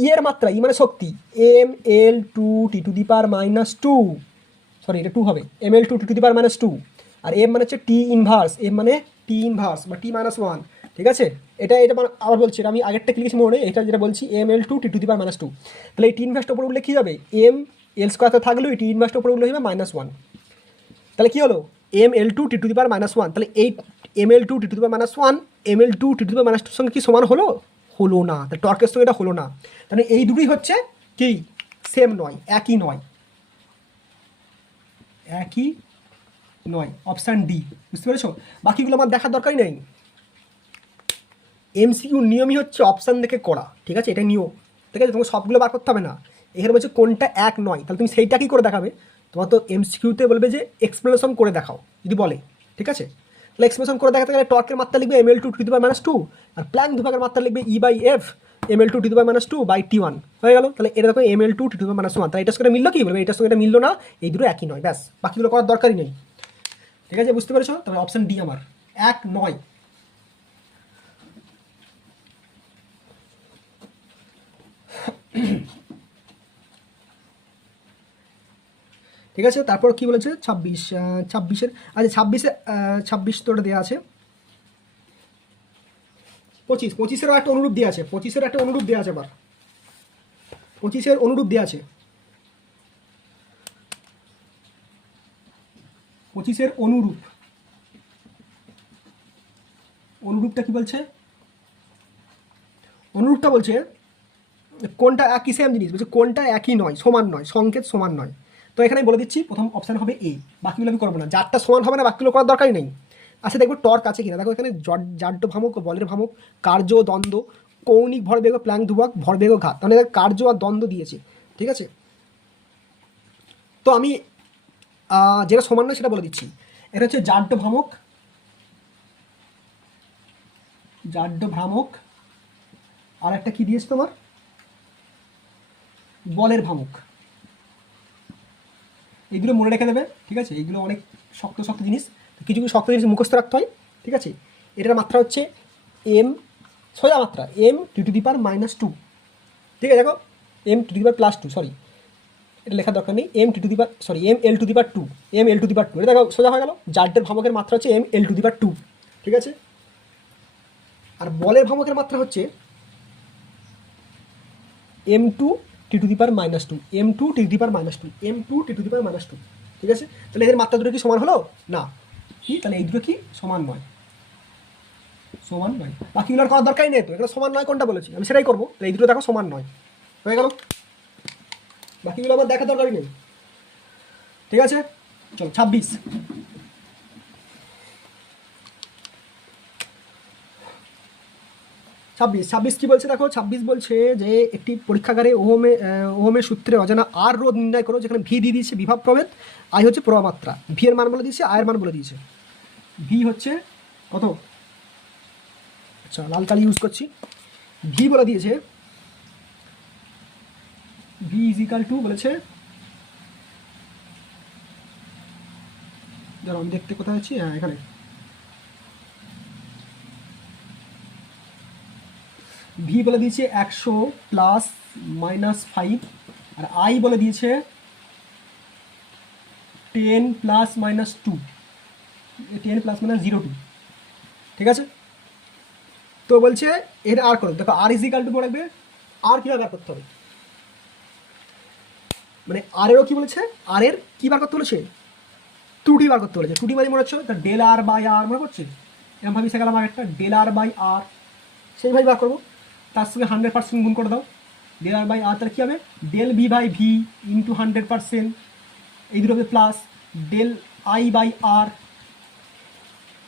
E এর মাত্রা, ই মানে শক্তি, M L two T to the power minus two, sorry এটা টু হবে, M L two T to the power minus two, আর M মানে হচ্ছে টি ইনভার্স, এম মানে টি ইনভার্স বা টি মাইনাস ওয়ান, ঠিক আছে। এটা আবার বলছি, এটা আমি আগেরটা লিখেছি মনে নেই, এটা যেটা বলছি M L two T to the power minus two. তাহলে এই টি ইনভার্সটা উপরে উঠলে কী যাবে? এম এল স্কোয়ারটা থাকলেও এই টি ইনভার্সটা উপরে উঠলে হবে মাইনাস ওয়ান। তাহলে কী হলো? M L two T to the power minus one. তাহলে এই M L two T to the power minus one M L two T to the power minus টুর সঙ্গে কি সমান হলো? হলো না। তাহলে টর্কের সঙ্গে এটা হলো না। তাহলে এই দুটোই হচ্ছে কি সেম নয়, একই নয়, একই নয়, অপশান ডি। বুঝতে পেরেছো? বাকিগুলো আমার দেখার দরকারই নেই। এমসিকিউ নিয়মই হচ্ছে অপশান দেখে করা, ঠিক আছে, এটা নিয়ম, ঠিক আছে। তোমাকে সবগুলো বার করতে হবে না। এখানে বলছে কোনটা এক নয়, তাহলে তুমি সেইটা কি করে দেখাবে? তোমার তো এমসিকিউতে বলবে যে এক্সপ্লেনেশন করে দেখাও, যদি বলে, ঠিক আছে। তাহলে এক্সপ্লেনেশন করে দেখাতে গেলে টর্কের মাত্রা লিখবে M L two T to the power minus two, আর প্ল্যাঙ্ক ধ্রুবকের মাত্রা লিখবে E by F M L two T to the power minus two by T one, হয়ে গেল। তাহলে এটা দেখো M L two T to the power minus one, তাহলে এটার সঙ্গে মিললো কি? বলবে এটার সঙ্গে এটা মিললো না, এই দুটো একই নয়, ব্যাস, বাকিগুলো করার দরকারই নেই, ঠিক আছে। বুঝতে পেরেছো? তাহলে অপশান ডি আমার এক নয়। ঠিক আছে। তারপর কি বলেছে? ছাব্বিশের, আচ্ছা ছাব্বিশ তো ওটা দেওয়া আছে। পঁচিশেরও একটা অনুরূপ দেওয়া আছে, পঁচিশের একটা অনুরূপ দেওয়া আছে, আবার পঁচিশের অনুরূপ দেওয়া আছে, পঁচিশের অনুরূপটা কি বলছে? অনুরূপটা বলছে কোনটা একই সেম জিনিস, বলছে কোনটা একই নয়, সমান নয়, সংকেত সমান নয়। তো এখানে বলে দিচ্ছি প্রথম অপশান হবে এ, বাকিগুলো আমি করবো না, যারটা সমান হবে না বাকিগুলো করার দরকারই নেই। আচ্ছা দেখবো টর্ক আছে কিনা, দেখো এখানে জাড্য ভ্রামক ও বলের ভ্রামক, কার্য ও দ্বন্দ্ব, কৌণিক ভরবেগ ও প্ল্যাঙ্ক ধ্রুবক, ভরবেগ ও ঘাত, মানে কার্য আর দ্বন্দ্ব দিয়েছে, ঠিক আছে। তো আমি যেটা সমান নয় সেটা বলে দিচ্ছি। এটা হচ্ছে জাড্য ভ্রামক, আর একটা কি দিয়েছে তোমার? বলের ভ্রামক। এইগুলো মনে রেখে দেবে, ঠিক আছে। এইগুলো অনেক শক্ত জিনিস, কিছু কিছু শক্ত জিনিস মুখস্থ রাখতে হয়, ঠিক আছে। এটার মাত্রা হচ্ছে এম, সোজা মাত্রা M T to the power minus two, ঠিক আছে। দেখো M to the power plus two, sorry এটা লেখার দরকার নেই, M T to the power M L to the power two, M L to the power two, এটা দেখো সোজা হয়ে গেল। জাড্যের ভ্রামকের মাত্রা হচ্ছে M L to the power two, ঠিক আছে। আর বলের ভ্রামকের মাত্রা হচ্ছে M two T to the power minus two, M two T to the power minus two, M two T to the power minus two, ঠিক আছে। তাহলে এদের মাত্রা দুটো কি সমান হলো না? কি তাহলে এই দুটো কি সমান নয়, বাকিগুলোর করার দরকারই নেই। তো এখানে সমান নয় কোনটা বলেছি আমি সেটাই করবো। তাহলে এই দুটো দেখো সমান নয়, হয়ে গেল, বাকিগুলো আমার দেখার দরকারই নেই, ঠিক আছে। চলো 26 কি বলছে দেখো। 26 বলছে যে একটি পরীক্ষাগারে ওহমের সূত্রে অজানা আর রোধ নির্ণয় করো, যেখানে ভি দিয়ে দিয়েছে বিভব প্রভেদ, আই হচ্ছে প্রবাহ মাত্রা, ভি এর মান বলে দিয়েছে, আয়ের মান বলে দিয়েছে। ভি হচ্ছে কত, আচ্ছা লাল কালি ইউজ করছি, ভি বলে দিয়েছে, ভি ইজ ইকাল টু বলেছে, ধরো আমি দেখতে কোথায় আছি, হ্যাঁ এখানে, ভি বলে দিয়েছে 100 প্লাস মাইনাস 5, আর আই বলে দিয়েছে 10 প্লাস মাইনাস 2, 10 প্লাস মাইনাস 02, ঠিক আছে। তো বলছে এটা আর করো, দেখো আর ইজ ইকাল টু রাখবে, আর কীভাবে বার করতে হবে, মানে আর এরও কী বলেছে, আর এর কী বার করতে বলেছে, ত্রুটি বার করতে বলেছে। ত্রুটি মানে মনে হচ্ছে তা ডেল আর বাই আর, মনে করছে এরকম ভাবে গেলাম আর একটা ডেল আর বাই আর, সেইভাবে বার করবো, তার সঙ্গে 100% গুণ করে দাও, ডেল আর বাই আর, তাহলে কী হবে, del V by V into 100%, এই দুটো হবে plus del I by R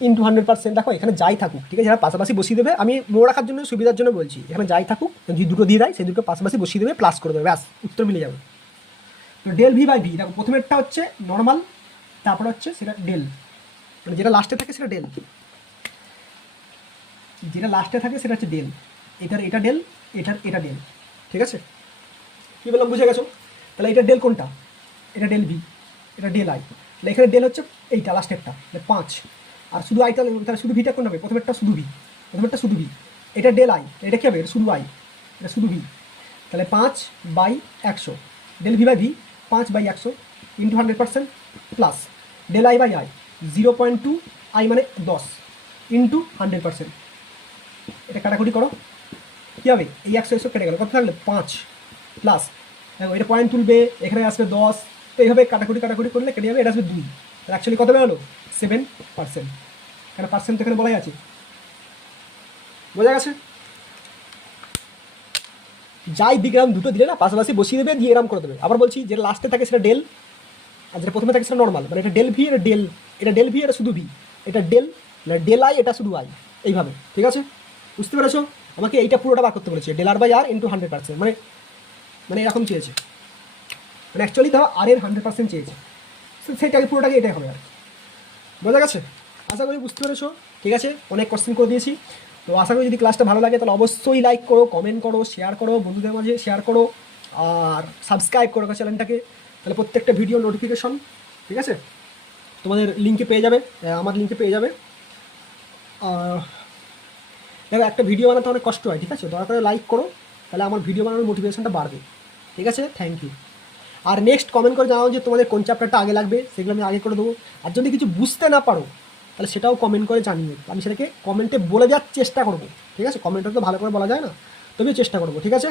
into 100%। দেখো এখানে যাই থাকুক, ঠিক আছে, যারা পাশাপাশি বসিয়ে দেবে, আমি মনে রাখার জন্য সুবিধার জন্য বলছি, এখানে যাই থাকুক যদি দুটো দিয়ে দেয় সেই দুটো পাশাপাশি বসিয়ে দেবে, প্লাস করে দেবে, ব্যাস উত্তর মিলে যাবে। তো ডেল ভি বাই ভি, দেখো প্রথমেরটা হচ্ছে নর্মাল, তারপরে হচ্ছে সেটা ডেল, মানে যেটা লাস্টে থাকে সেটা ডেল, যেটা লাস্টে থাকে সেটা হচ্ছে ডেল, এটার এটা ডেল, এটার এটা ডেল, ঠিক আছে, কী বললাম বুঝে গেছো। তাহলে এটা ডেল কোনটা, এটা ডেল ভি, এটা ডেল আই, তাহলে এখানে ডেল হচ্ছে এইটা লাস্টেরটা 5, আর শুধু আইটা, তাহলে শুধু ভিটা কোন হবে, প্রথমেরটা শুধু ভি, প্রথমেরটা শুধু ভি, এটা ডেল আই, এটা কী হবে, এটা শুধু আই, এটা শুধু ভি, তাহলে 5/100 del V by V 5/100 into 100% plus del I by I 0.2, I মানে 10 ইন্টু 100%, এটা কাটাকুটি করো, কী হবে, এই 100 কেটে গেল, কত থাকলে 5 প্লাস, দেখো এটা পয়েন্ট তুলবে, এখানে আসবে 10, এইভাবে কাটাকুটি করলে কেটে যাবে, এটা আসবে 2, তাহলে অ্যাকচুয়ালি কত বেরোলো 7%, কেন পার্সেন্ট তো এখানে বলাই আছে, বোঝা গেছে। যাই দিকে এরকম দুটো দিলে না পাশাপাশি বসিয়ে দেবে, দিয়ে এরকম করে দেবে। আবার বলছি যেটা লাস্টে থাকে সেটা ডেল, আর যেটা প্রথমে থাকে সেটা নর্মাল, মানে এটা ডেল ভি, এটা ডেল, এটা ডেল ভি, এটা শুধু ভি, এটা ডেল, ডেল আই, এটা শুধু আই, এইভাবে, ঠিক আছে, বুঝতে পেরেছো। আমাকে এইটা পুরোটা বার করতে বলেছে, del R by R into 100%, মানে মানে এরকম চেয়েছে, মানে অ্যাকচুয়ালি ধরো আর এর 100% চেয়েছে, সেইটাকে পুরোটাকে এটাই হবে আর কি, বোঝা গেছে। আশা করি বুঝতে পেরেছো, ঠিক আছে, অনেক কোশ্চেন করে দিয়েছি। তো আশা করি যদি ক্লাসটা ভালো লাগে তাহলে অবশ্যই লাইক করো, কমেন্ট করো, শেয়ার করো, বন্ধুদের মাঝে শেয়ার করো, আর সাবস্ক্রাইব করো চ্যানেলটাকে, তাহলে প্রত্যেকটা ভিডিও নোটিফিকেশন, ঠিক আছে, তোমাদের লিঙ্কে পেয়ে যাবে, আমার লিঙ্কে পেয়ে যাবে। দেখো একটা ভিডিও বানাতে অনেক কষ্ট হয়, ঠিক আছে, দয়া করে লাইক করো, তাহলে আমার ভিডিও বানানোর মোটিভেশনটা বাড়বে, ঠিক আছে, থ্যাংক ইউ। আর নেক্সট কমেন্ট করে জানাও যে তোমাদের কোন চ্যাপ্টারটা আগে লাগবে, সেগুলো আমি আগে করে দেবো। আর যদি কিছু বুঝতে না পারো তাহলে সেটাও কমেন্ট করে জানিয়ে, আমি সেটাকে কমেন্টে বলে দেওয়ার চেষ্টা করবো, ঠিক আছে, কমেন্টে তো ভালো করে বলা যায় না, তবেও চেষ্টা করবো, ঠিক আছে।